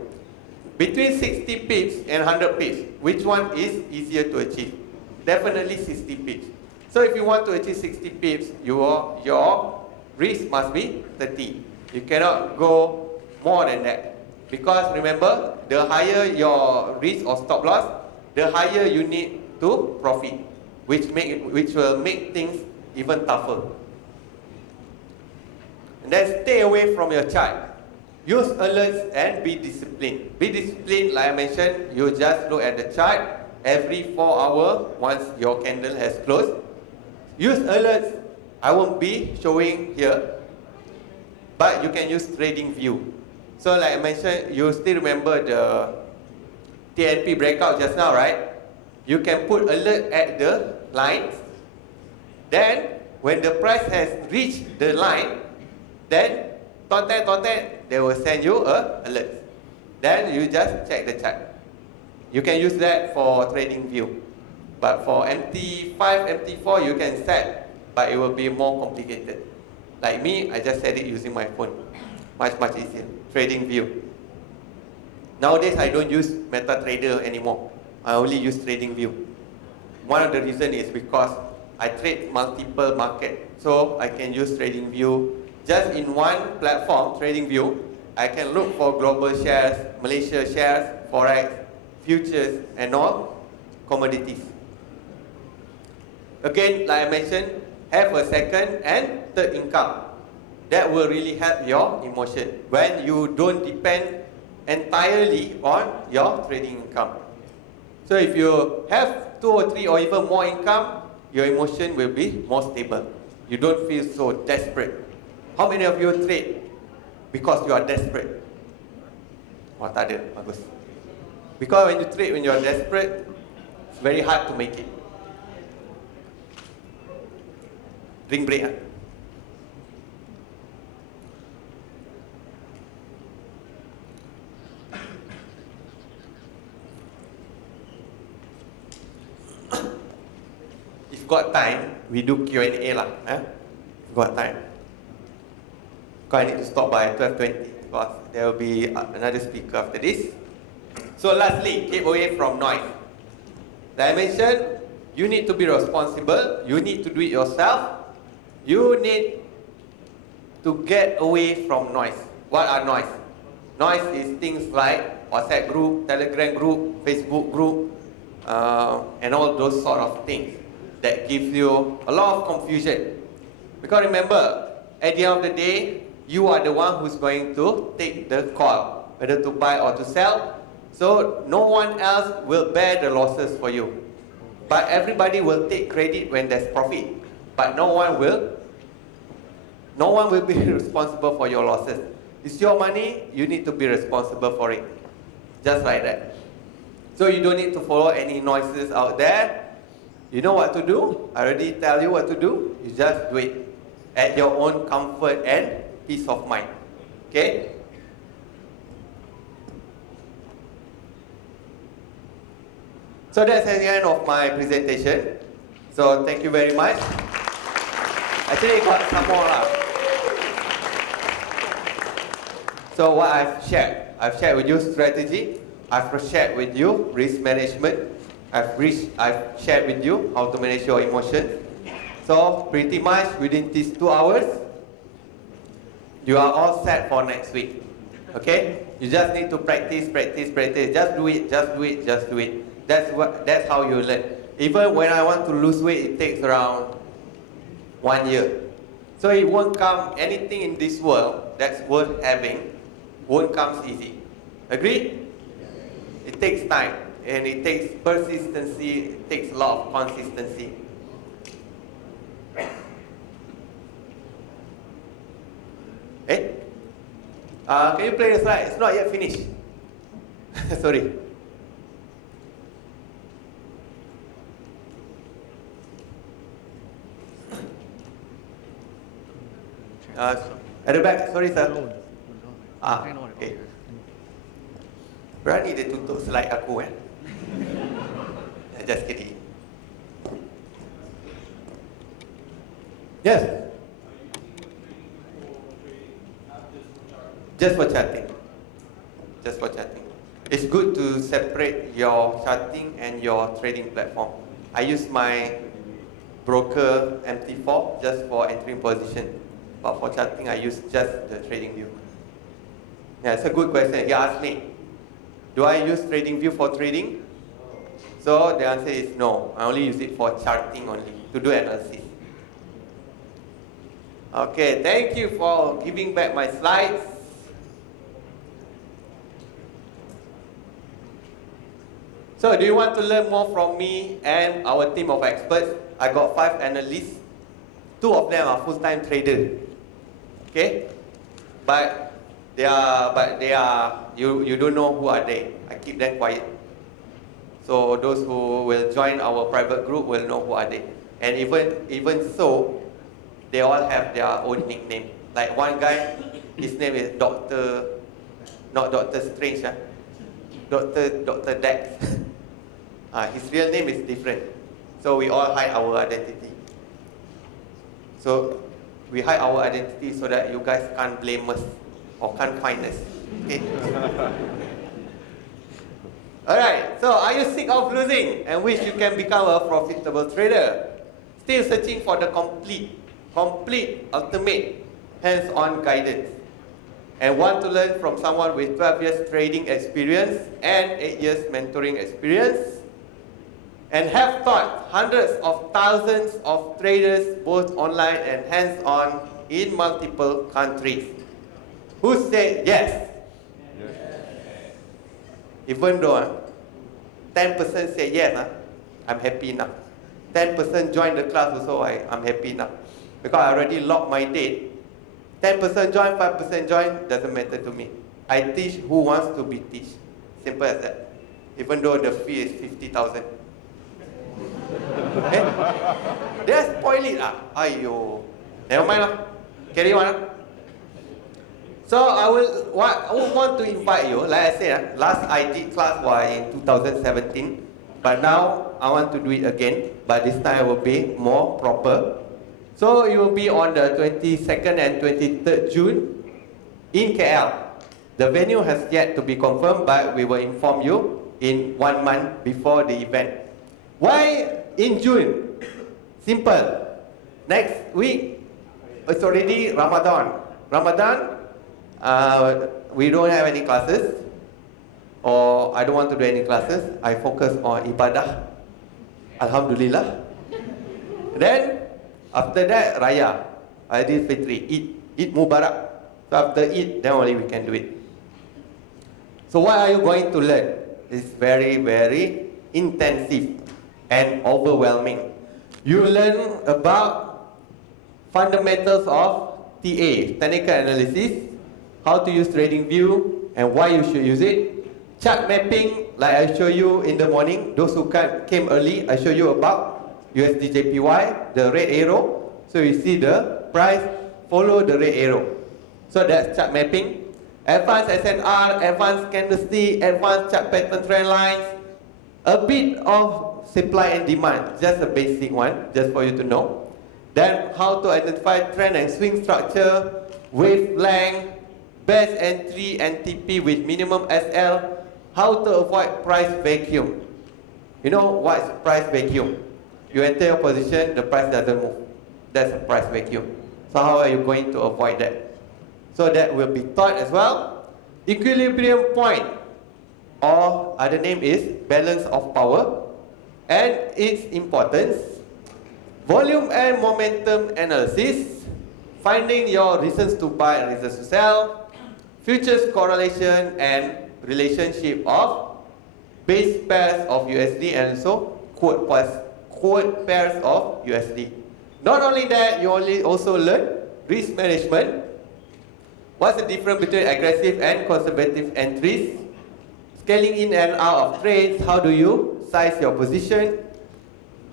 Between 60 pips and 100 pips, which one is easier to achieve? Definitely 60 pips. So if you want to achieve 60 pips, your risk must be 30. You cannot go more than that. Because remember, the higher your risk or stop loss, the higher you need to profit, which will make things even tougher. And then stay away from your chart. Use alerts and be disciplined. Be disciplined, like I mentioned, you just look at the chart every 4 hours once your candle has closed. Use alerts. I won't be showing here, but you can use trading view. So like I mentioned, you still remember the TNP breakout just now, right? You can put alert at the lines. Then when the price has reached the line, then they will send you a alert. Then you just check the chart. You can use that for trading view. But for MT5, MT4 you can set, but it will be more complicated. Like me, I just set it using my phone. Much easier. Trading view. Nowadays I don't use MetaTrader anymore. I only use trading view. One of the reasons is because I trade multiple market. So I can use trading view. Just in one platform, trading view, I can look for global shares, Malaysia shares, forex, futures, and all commodities. Again, like I mentioned, have a second and third income. That will really help your emotion when you don't depend entirely on your trading income. So if you have 2 or 3 or even more income, your emotion will be more stable. You don't feel so desperate. How many of you trade because you are desperate? Oh, tak ada. Bagus. Because when you trade when you are desperate, it's very hard to make it. Drink break. If got time, we do Q&A lah. If got time. Because I need to stop by 12:20 because there will be another speaker after this. So lastly, keep away from noise. Like I mentioned, you need to be responsible. You need to do it yourself. You need to get away from noise. What are noise? Noise is things like WhatsApp group, Telegram group, Facebook group, and all those sort of things that give you a lot of confusion. Because remember, at the end of the day, you are the one who's going to take the call, whether to buy or to sell. So no one else will bear the losses for you. But everybody will take credit when there's profit. But no one will be responsible for your losses. It's your money, you need to be responsible for it. Just like that. So you don't need to follow any noises out there. You know what to do. I already tell you what to do. You just do it at your own comfort and peace of mind. Okay? So that's the end of my presentation. So thank you very much. Actually, got some more lah. So what I've shared with you strategy. I've shared with you risk management. I've shared with you how to manage your emotion. So pretty much within these 2 hours, you are all set for next week. Okay? You just need to practice. Just do it. That's how you learn. Even when I want to lose weight, it takes around 1 year. So it won't come, anything in this world that's worth having won't come easy. Agree? It takes time, and it takes persistency, it takes a lot of consistency. Can you play the slide? It's not yet finished. Sorry. At the back, sorry sir. Okay. Berani dia tutup slide aku kan? Just kidding. Yes. Just for chatting. Just for chatting. It's good to separate your chatting and your trading platform. I use my broker MT4 just for entering position. But for chatting, I use just the trading view. Yeah, it's a good question. He asked me, do I use trading view for trading? So the answer is no. I only use it for charting only, to do analysis. Okay, thank you for giving back my slides. So do you want to learn more from me and our team of experts? I got 5 analysts. 2 of them are full-time traders. Okay? But they are you don't know who are they. I keep them quiet. So those who will join our private group will know who are they. And even so, they all have their own nickname. Like one guy, his name is Doctor, not Doctor Strange, Doctor Dex. His real name is different. So we all hide our identity. So we hide our identity so that you guys can't blame us or can't find us. Okay? Alright, so are you sick of losing and wish you can become a profitable trader? Still searching for the complete, ultimate, hands-on guidance, and want to learn from someone with 12 years trading experience and 8 years mentoring experience, and have taught hundreds of thousands of traders both online and hands-on in multiple countries? Who said yes? Even though 10% say yes, I'm happy now. 10% join the class also, I'm happy now. Because I already locked my date. 10% join, 5% join, doesn't matter to me. I teach who wants to be teach. Simple as that. Even though the fee is 50,000. Okay? They spoil it. Aiyo. Never mind. Carry on. So I would want to invite you, like I said, last I did class was in 2017, but now I want to do it again, but this time it will be more proper. So it will be on the 22nd and 23rd June in KL. The venue has yet to be confirmed, but we will inform you in 1 month before the event. Why in June? Simple. Next week, it's already Ramadan. We don't have any classes, or I don't want to do any classes. I focus on ibadah. Alhamdulillah. Then, after that, Raya, Aidil Fitri, Eid Mubarak. So after Eid, then only we can do it. So what are you going to learn? It's very, very intensive and overwhelming. You learn about fundamentals of TA, technical analysis, how to use trading view and why you should use it. Chart mapping, like I show you in the morning. Those who came early, I show you about USD JPY, the red arrow. So you see the price follow the red arrow. So that's chart mapping. Advanced SNR, advanced candlestick, advanced chart pattern trend lines. A bit of supply and demand, just a basic one, just for you to know. Then how to identify trend and swing structure, wave length, best entry and TP with minimum SL, how to avoid price vacuum. You know what is price vacuum? You enter your position, the price doesn't move. That's a price vacuum. So how are you going to avoid that? So that will be taught as well. Equilibrium point, or other name is balance of power, and its importance. Volume and momentum analysis, finding your reasons to buy and reasons to sell, futures correlation and relationship of base pairs of USD and also quote pairs of USD. Not only that, you also learn risk management. What's the difference between aggressive and conservative entries? Scaling in and out of trades, how do you size your position?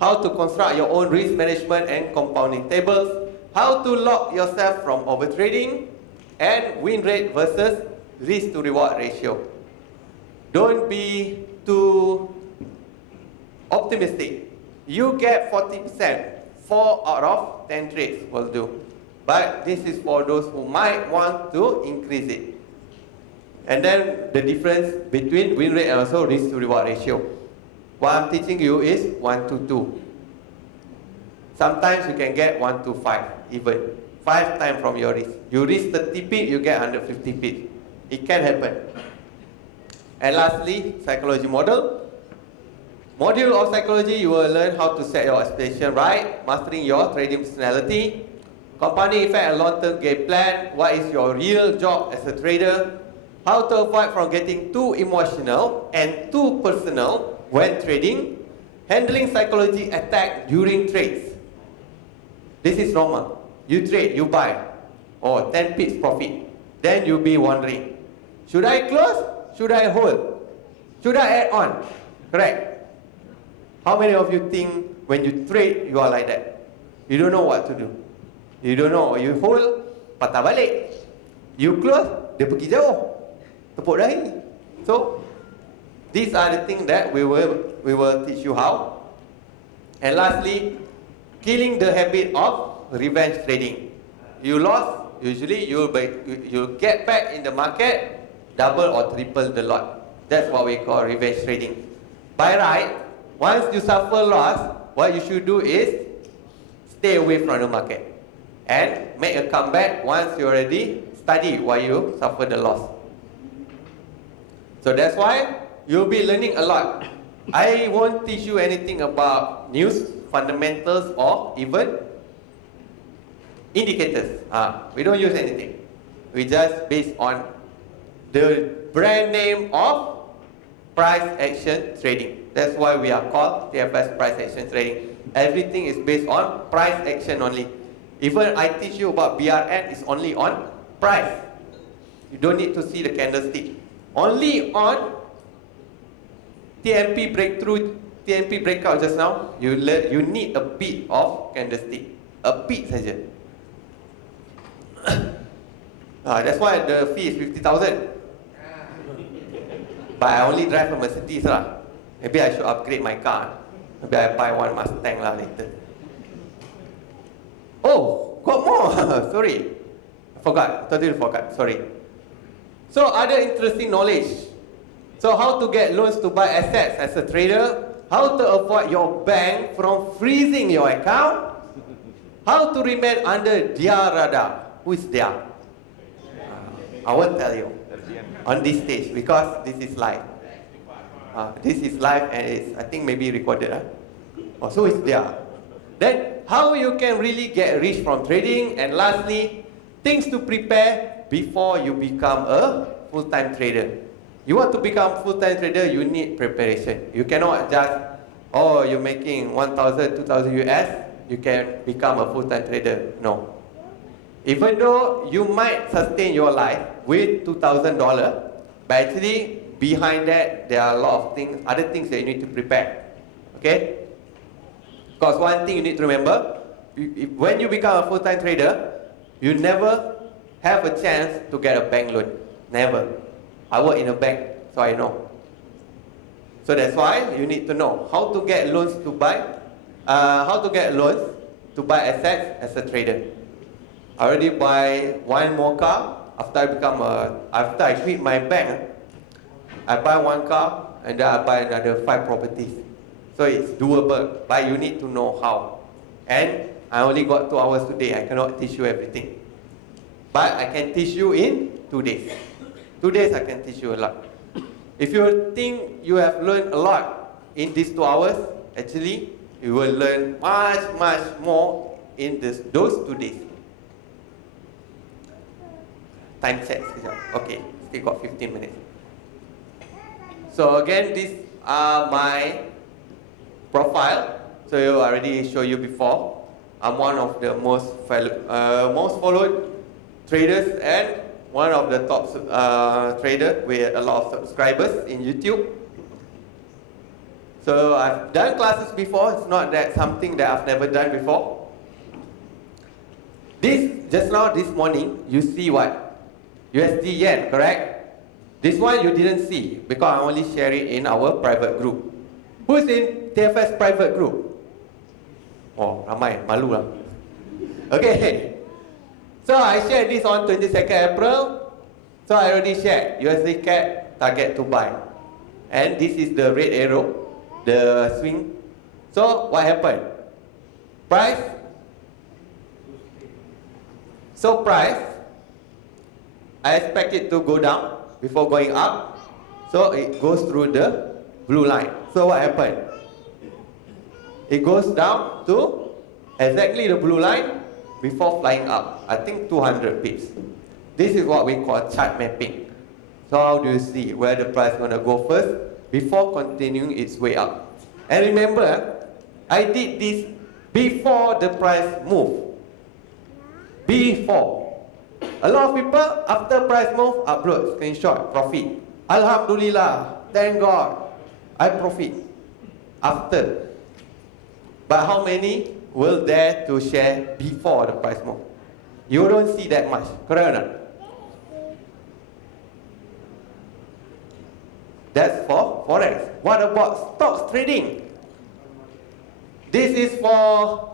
How to construct your own risk management and compounding tables? How to lock yourself from overtrading? And win rate versus risk to reward ratio. Don't be too optimistic. You get 40%, 4 out of 10 trades will do. But this is for those who might want to increase it. And then the difference between win rate and also risk to reward ratio. What I'm teaching you is 1 to 2. Sometimes you can get 1 to 5, even 5 times from your risk. You risk 30 pips, you get 150 pips. It can happen. And lastly, psychology model. Module of psychology, you will learn how to set your expectation right, mastering your trading personality, compounding effect and long-term game plan, what is your real job as a trader, how to avoid from getting too emotional and too personal when trading, handling psychology attack during trades. This is normal. You trade, you buy, 10 pips profit. Then you'll be wondering, should I close? Should I hold? Should I add on? Correct. How many of you think when you trade, you are like that? You don't know what to do. You don't know. You hold, patah balik. You close, dia pergi jauh. Tepuk dahi. So, these are the things that we will teach you how. And lastly, killing the habit of revenge trading. You lost, usually you'll get back in the market, double or triple the lot. That's what we call revenge trading. By right, once you suffer loss, what you should do is stay away from the market and make a comeback once you already study why you suffer the loss. So that's why you'll be learning a lot. I won't teach you anything about news, fundamentals, or even indicators. We don't use anything. We just based on the brand name of price action trading. That's why we are called TFS price action trading. Everything is based on price action only. Even I teach you about BRN is only on price. You don't need to see the candlestick. Only on TMP breakthrough, TMP breakout just now, you need a bit of candlestick. A bit saja. That's why the fee is 50,000. But I only drive a Mercedes lah. Maybe I should upgrade my car. Maybe I buy one Mustang lah later. Oh, got more. Sorry. Totally forgot. Sorry. So other interesting knowledge. So how to get loans to buy assets as a trader. How to avoid your bank from freezing your account. How to remain under their radar. Who is their? I won't tell you on this stage because this is live. This is live and it's, I think, maybe recorded. So it's there. Then how you can really get rich from trading. And lastly, things to prepare before you become a full-time trader. You want to become full-time trader, you need preparation. You cannot just, you're making 1,000, 2,000 US, you can become a full-time trader. No. Even though you might sustain your life with $2,000, but actually behind that there are a lot of things, other things that you need to prepare. Okay? Because one thing you need to remember, when you become a full-time trader, you never have a chance to get a bank loan. Never. I work in a bank, so I know. So that's why you need to know how to get loans to buy, assets as a trader. I already buy one more car after I quit my bank. I buy one car and then I buy another 5 properties. So it's doable, but you need to know how. And I only got 2 hours today. I cannot teach you everything. But I can teach you in 2 days. 2 days I can teach you a lot. If you think you have learned a lot in these 2 hours, actually you will learn much more in those 2 days. Time check. Okay, still got 15 minutes. So again, these are my profile. So I already showed you before. I'm one of the most followed traders and one of the top trader with a lot of subscribers in YouTube. So I've done classes before. It's not that something that I've never done before. This morning, you see what? USD yen, correct? This one you didn't see because I only share it in our private group. Who's in TFS private group? Oh, ramai, malu lah. Okay. So I shared this on 22nd April. So I already shared USD CAD target to buy. And this is the red arrow, the swing. So what happened? Price. I expect it to go down before going up. So it goes through the blue line. So what happened? It goes down to exactly the blue line before flying up. I think 200 pips. This is what we call chart mapping. So how do you see where the price is going to go first before continuing its way up? And remember, I did this before the price moved. Before. A lot of people, after price move, upload, screenshot, profit. Alhamdulillah, thank God, I profit. After. But how many will dare to share before the price move? You don't see that much, correct or not? That's for Forex. What about stocks trading? This is for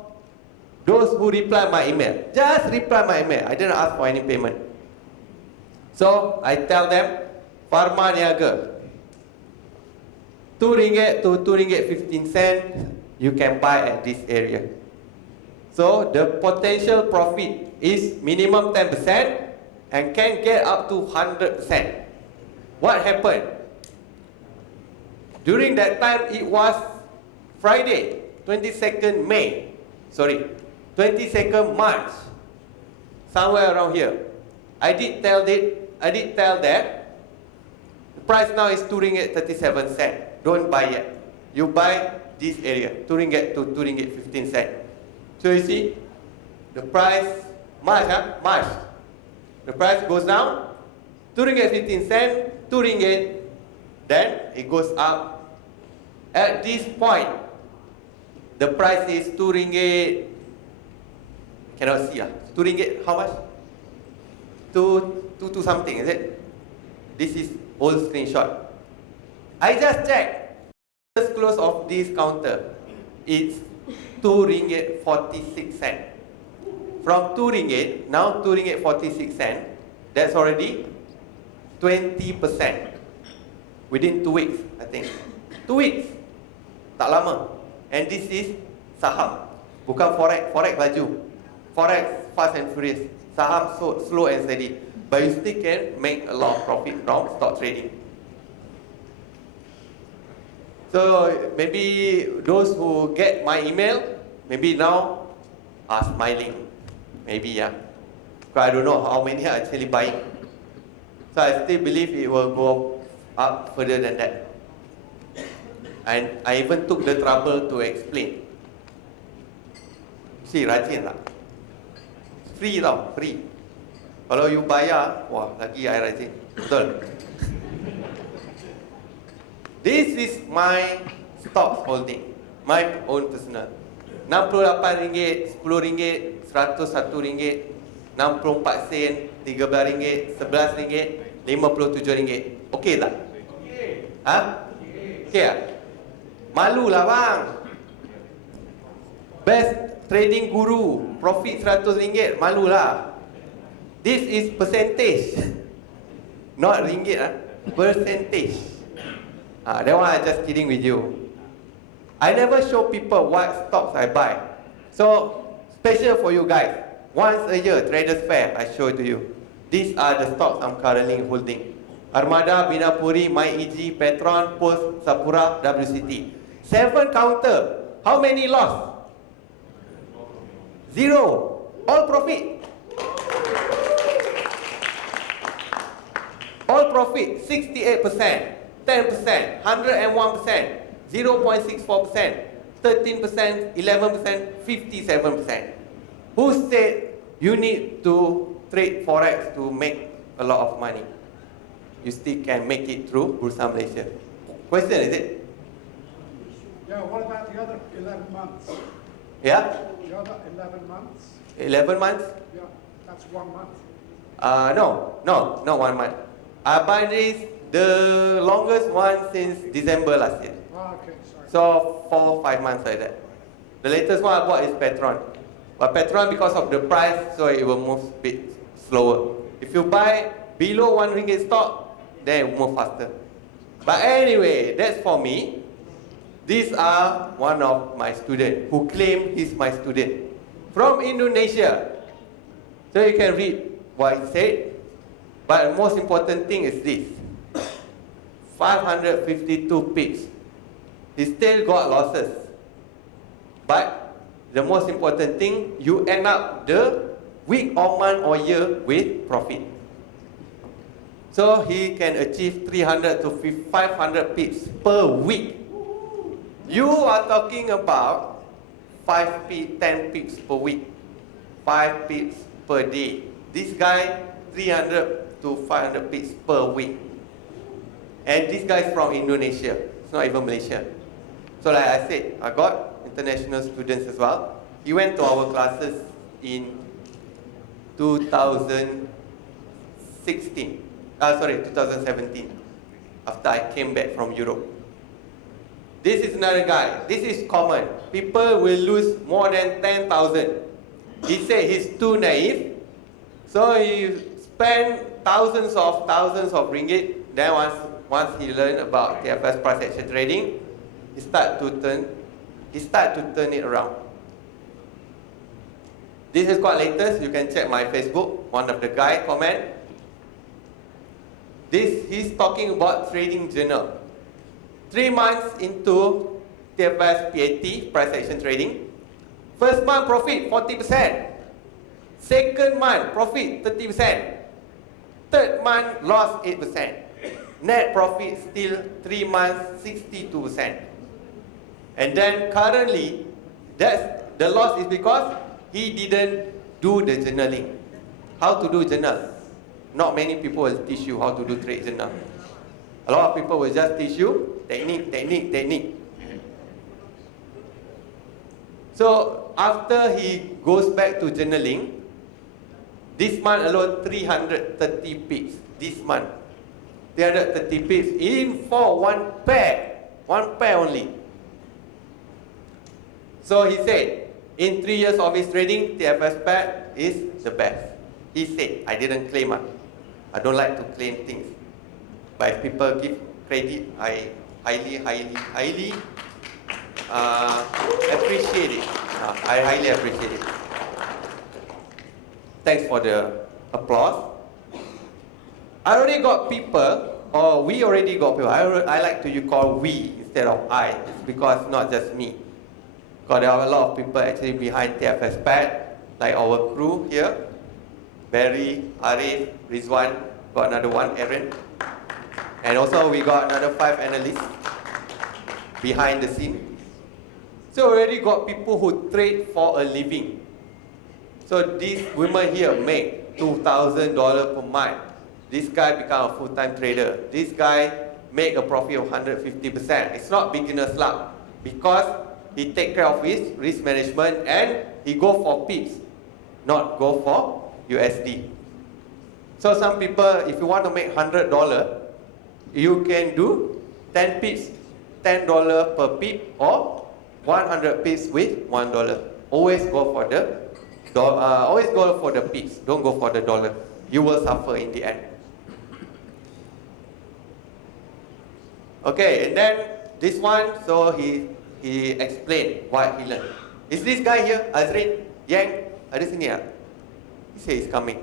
those who reply my email. Just reply my email. I didn't ask for any payment. So I tell them, Pharma Niaga, RM2 to RM2.15, you can buy at this area. So the potential profit is minimum 10% and can get up to 100%. What happened? During that time, it was Friday, 22nd March, somewhere around here. I did tell them, the price now is RM2.37. Don't buy yet. You buy this area, RM2 to RM2.15. So you see, the price, March, the price goes down, RM2.15, RM2, then it goes up. At this point, the price is RM2, cannot see, RM2, how much? 2 something, is it? This is old screenshot. I just checked. Just close of this counter. It's RM2.46. From RM2, now RM2.46. That's already 20%. Within 2 weeks, I think. 2 weeks. Tak lama. And this is saham. Bukan forex. Forex laju. Forex fast and furious. Saham so slow and steady. But you still can make a lot of profit from stock trading. So maybe those who get my email, maybe now are smiling. Maybe, yeah. Because I don't know how many are actually buying. So I still believe it will go up further than that. And I even took the trouble to explain. See, rajin tak? Free tau, free. Kalau you bayar, wah, lagi I rajin. Betul. This is my stocks holding, my own personal. RM68, RM10, RM101, RM64, sen, RM13, RM11, RM57. Okey tak? Ha? Okey tak? Malulah bang. Best trading guru, profit RM100, malulah. This is percentage. Not ringgit, percentage. That one I just kidding with you. I never show people what stocks I buy. So, special for you guys. Once a year, Traders Fair, I show to you. These are the stocks I'm currently holding. Armada, Binapuri, MyEG, Petron, Post, Sapura, WCT. 7 counter. How many loss? 0. All profit. All profit, 68%, 10%, 101%, 0.64%, 13%, 11%, 57%. Who said you need to trade Forex to make a lot of money? You still can make it through Bursa Malaysia. Question, is it? Yeah, what about the other 11 months? Yeah? The other 11 months? 11 months? Yeah, that's 1 month. No, not 1 month. I buy this, the longest one since December last year. Oh, okay, sorry. So 4 or 5 months like that. The latest one I bought is Petron. But Petron, because of the price, so it will move a bit slower. If you buy below RM1 stock, then it will move faster. But anyway, that's for me. These are one of my students who claim he's my student from Indonesia. So you can read what he said. But the most important thing is this. 552 pips. He still got losses. But the most important thing, you end up the week or month or year with profit. So he can achieve 300 to 500 pips per week. You are talking about 5 pips, 10 pips per week, 5 pips per day. This guy, 300 to 500 pips per week. And this guy is from Indonesia. It's not even Malaysia. So like I said, I got international students as well. He went to our classes in 2017. After I came back from Europe. This is another guy. This is common. People will lose more than 10,000. He said he's too naive. So he spent thousands of ringgit. Then once he learned about TFS price action trading, he start to turn it around. This is quite latest. You can check my Facebook. One of the guy comment. He's talking about trading journal. 3 months into TFS PAT, price action trading. First month profit 40%. Second month profit 30%. Third month loss 8%. Net profit still 3 months 62%. And then currently, the loss is because he didn't do the journaling. How to do journal? Not many people will teach you how to do trade journal. A lot of people will just teach you technique. So after he goes back to journaling, this month alone 330 pips. This month 330 pips in for one pair only. So he said, in 3 years of his trading, TFS pair is the best. He said, I didn't claim it. I don't like to claim things. But if people give credit, I highly appreciate it. I highly appreciate it. Thanks for the applause. I already got people, or we already got people. I like to call we instead of I. It's because not just me. Because there are a lot of people actually behind TFS pad, like our crew here. Barry, Arif, Rizwan, got another one, Aaron. And also we got another 5 analysts behind the scene. So already got people who trade for a living. So these women here make $2,000 per month. This guy become a full-time trader. This guy make a profit of 150%. It's not beginner's luck because he take care of his risk management and he go for pips, not go for USD. So some people, if you want to make $100, you can do 10 pips, $10 per pip, or 100 pips with $1. Always go for the pips. Don't go for the dollar. You will suffer in the end. Okay, and then this one, so he explained what he learned. Is this guy here, Azrin, Yang, ada sini tak? He said he's coming.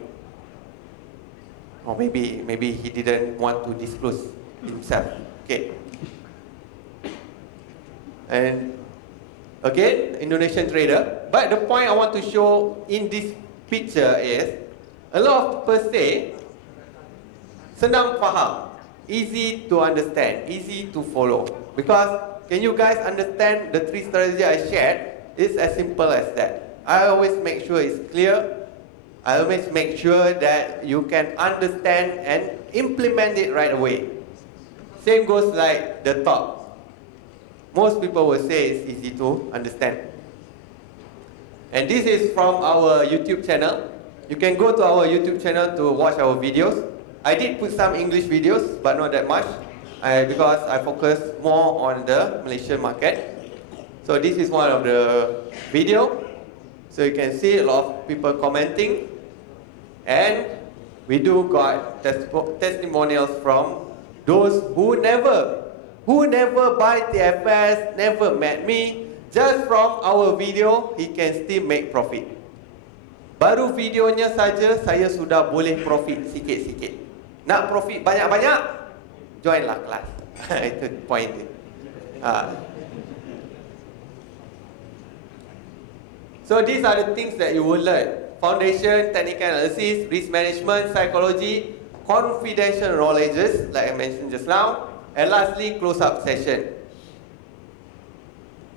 Or maybe he didn't want to disclose himself. Okay. And again, Indonesian trader. But the point I want to show in this picture is, a lot of people say, senang faham, easy to understand, easy to follow. Because can you guys understand the 3 strategy I shared? It's as simple as that. I always make sure it's clear. I always make sure that you can understand and implement it right away. Same goes like the top. Most people will say it's easy to understand. And this is from our YouTube channel. You can go to our YouTube channel to watch our videos. I did put some English videos, but not that much, because I focus more on the Malaysian market. So this is one of the video. So you can see a lot of people commenting. And we do got testimonials from those who never buy TFS, never met me. Just from our video, he can still make profit. Baru videonya saja, saya sudah boleh profit sikit-sikit. Nak profit banyak-banyak, joinlah kelas. Itu point dia. So these are the things that you will learn. Foundation, technical analysis, risk management, psychology, confidential knowledges, like I mentioned just now, and lastly, close-up session.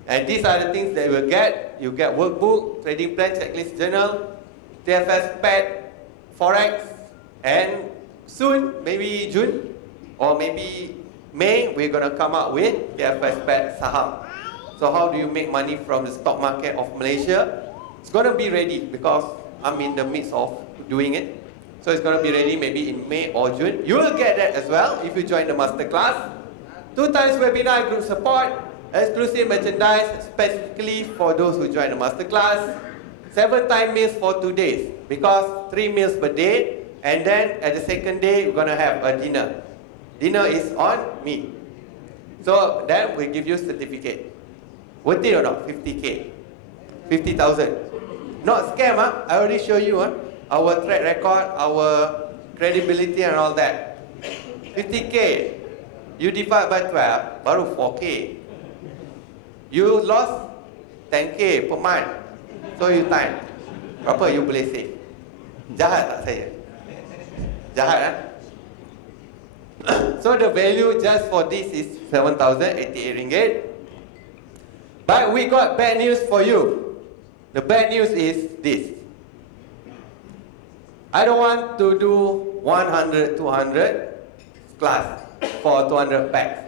And these are the things that you will get. You get workbook, trading plan, checklist, journal, TFS, PET, Forex, and soon, maybe June, or maybe May, we're going to come up with TFS, PET, Saham. So how do you make money from the stock market of Malaysia? It's going to be ready because I'm in the midst of doing it. So it's going to be ready maybe in May or June. You will get that as well if you join the Masterclass. 2 times webinar group support, exclusive merchandise specifically for those who join the Masterclass. 7 times meals for 2 days because 3 meals per day. And then at the second day, we're going to have a dinner. Dinner is on me. So then we give you certificate. Worth it or not? 50K. 50,000. Not scam, huh? I already show you our track record, our credibility and all that. 50K. You divide by 12, baru 4K. You lost 10K per month. So you time. Berapa you boleh save? Jahat tak saya? Jahat, huh? So the value just for this is 7,088 ringgit. But we got bad news for you. The bad news is this. I don't want to do 100, 200 class for 200 packs.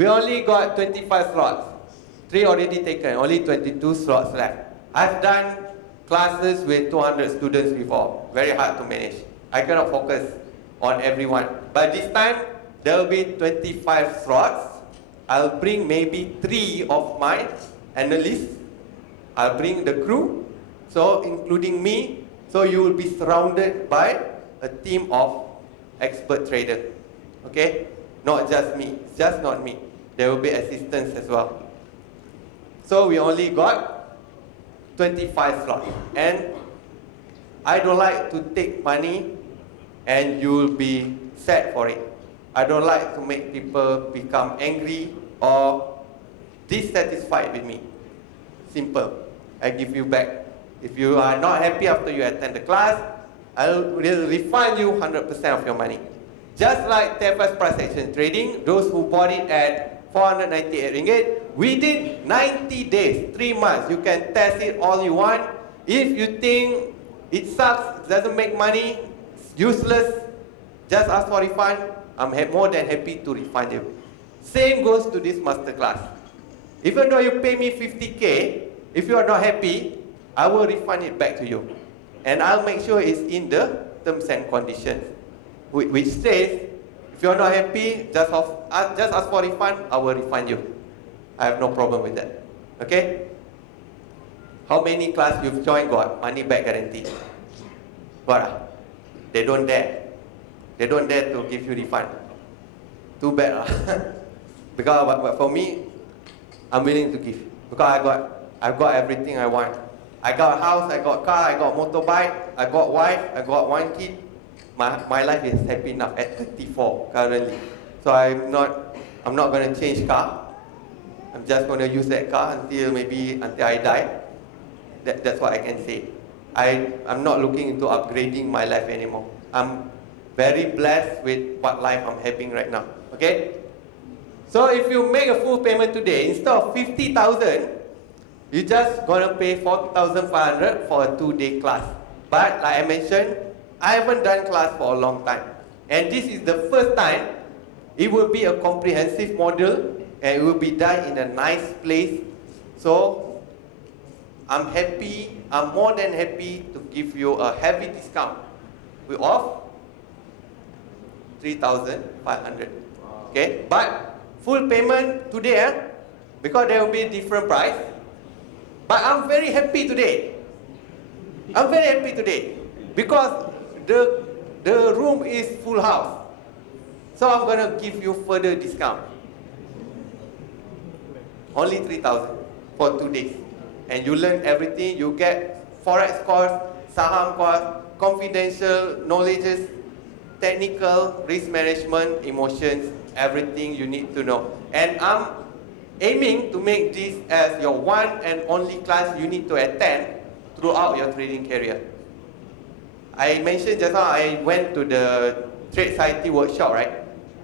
We only got 25 slots. 3 already taken, only 22 slots left. I've done classes with 200 students before. Very hard to manage. I cannot focus on everyone. But this time, there will be 25 slots. I'll bring maybe 3 of my analysts. I'll bring the crew, so including me. So you will be surrounded by a team of expert traders. Okay? Not just me. It's just not me. There will be assistants as well. So we only got 25 slots. And I don't like to take money and you'll be sad for it. I don't like to make people become angry or dissatisfied with me. Simple. I give you back. If you are not happy after you attend the class, I will refund you 100% of your money. Just like TFS price action trading, those who bought it at 498 ringgit, within 90 days, 3 months, you can test it all you want. If you think it sucks, doesn't make money, it's useless, just ask for refund. I'm more than happy to refund you. Same goes to this masterclass. Even though you pay me 50K, if you are not happy, I will refund it back to you. And I'll make sure it's in the terms and conditions, which says, if you're not happy, just ask for refund, I will refund you. I have no problem with that. Okay? How many class you've joined got money back guarantee? Got? They don't dare. They don't dare to give you refund. Too bad. Because but for me, I'm willing to give. Because I've got everything I want. I got house, I got car, I got motorbike, I got wife, I got one kid. My life is happy enough at 34 currently. So I'm not going to change car. I'm just going to use that car until I die. That's what I can say. I'm not looking into upgrading my life anymore. I'm very blessed with what life I'm having right now. Okay? So if you make a full payment today, instead of 50,000, you just gonna pay 4,500 for a 2-day class. But like I mentioned, I haven't done class for a long time. And this is the first time it will be a comprehensive module and it will be done in a nice place. So I'm more than happy to give you a heavy discount of 3,500. Okay, but full payment today, because there will be a different price. But I'm very happy today. I'm very happy today because the room is full house. So I'm gonna give you further discount. Only 3,000 for 2 days. And you learn everything. You get Forex course, Saham course, confidential knowledges, technical, risk management, emotions, everything you need to know. And I'm aiming to make this as your one and only class you need to attend throughout your trading career. I mentioned just now I went to the Trade Society workshop, right?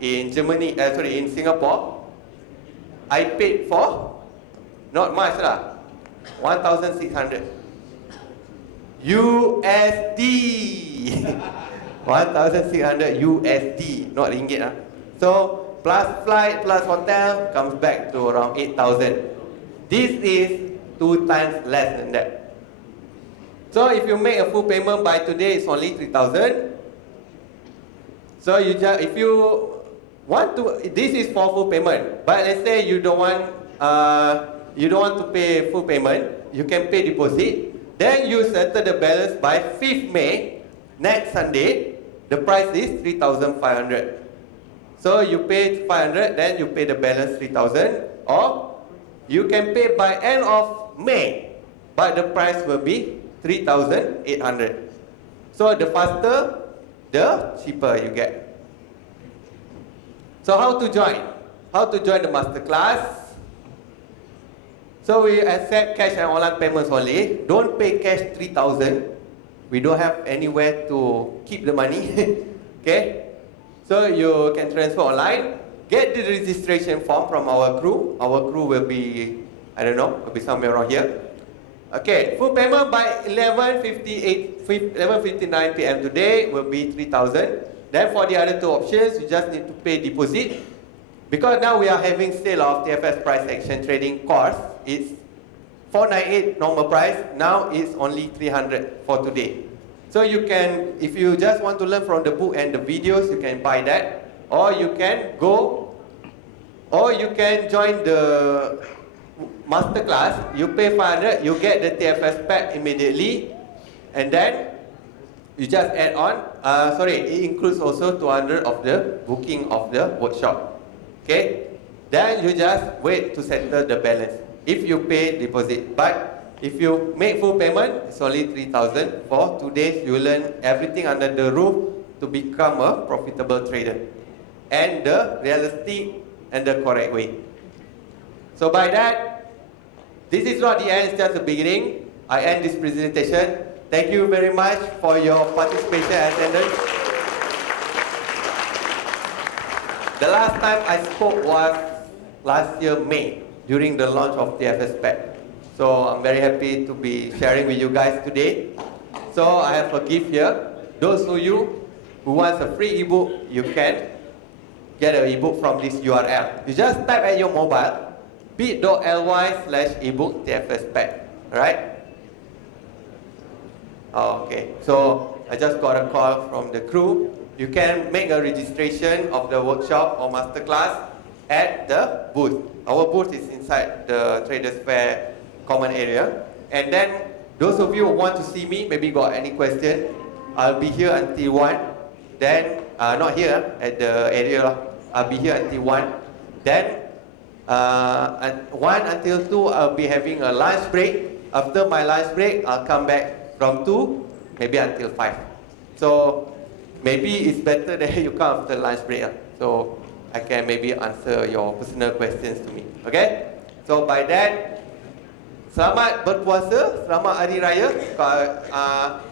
In in Singapore. I paid for, not much lah, 1,600 USD. 1,600 USD, not ringgit. So plus flight, plus hotel, comes back to around 8,000. This is 2 times less than that. So if you make a full payment by today, it's only 3,000. So if you want to, this is for full payment. But let's say you don't want to pay full payment, you can pay deposit. Then you settle the balance by 5th May, next Sunday. The price is 3,500. So you pay 500, then you pay the balance 3,000, or you can pay by end of May, but the price will be 3,800. So the faster, the cheaper you get. So how to join? How to join the Masterclass? So we accept cash and online payments only. Don't pay cash 3,000. We don't have anywhere to keep the money. Okay? So you can transfer online, get the registration form from our crew. Our crew will be, I don't know, will be somewhere around here. Okay, full payment by 11:59 p.m. today will be 3,000. Then for the other 2 options, you just need to pay deposit. Because now we are having sale of TFS price action trading course. It's 498 normal price. Now it's only 300 for today. So you can, if you just want to learn from the book and the videos, you can buy that. Or you can join the Masterclass. You pay 500, you get the TFS pack immediately. And then you just add on, it includes also 200 of the booking of the workshop. Okay? Then you just wait to settle the balance if you pay deposit. But if you make full payment, it's only 3,000. For 2 days, you learn everything under the roof to become a profitable trader. And the realistic and the correct way. So by that, this is not the end, it's just the beginning. I end this presentation. Thank you very much for your participation and attendance. The last time I spoke was last year, May, during the launch of TFS Pack. So I'm very happy to be sharing with you guys today. So I have a gift here. Those of you who want a free ebook, you can get an ebook from this URL. You just type at your mobile, bit.ly/ebook TFS pack. Alright? Okay, so I just got a call from the crew. You can make a registration of the workshop or masterclass at the booth. Our booth is inside the Traders Fair common area. And then those of you who want to see me, maybe got any question, I'll be here until 1. Then, not here, at the area, I'll be here until 1. Then, at 1 until 2, I'll be having a lunch break. After my lunch break, I'll come back from 2, maybe until 5. So, maybe it's better that you come after lunch break. So, I can maybe answer your personal questions to me. Okay? So, by that, selamat berpuasa, selamat Hari Raya.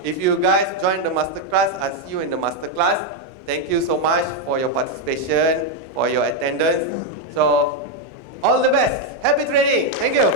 If you guys join the masterclass, I'll see you in the masterclass. Thank you so much for your participation, for your attendance. So, all the best. Happy trading. Thank you.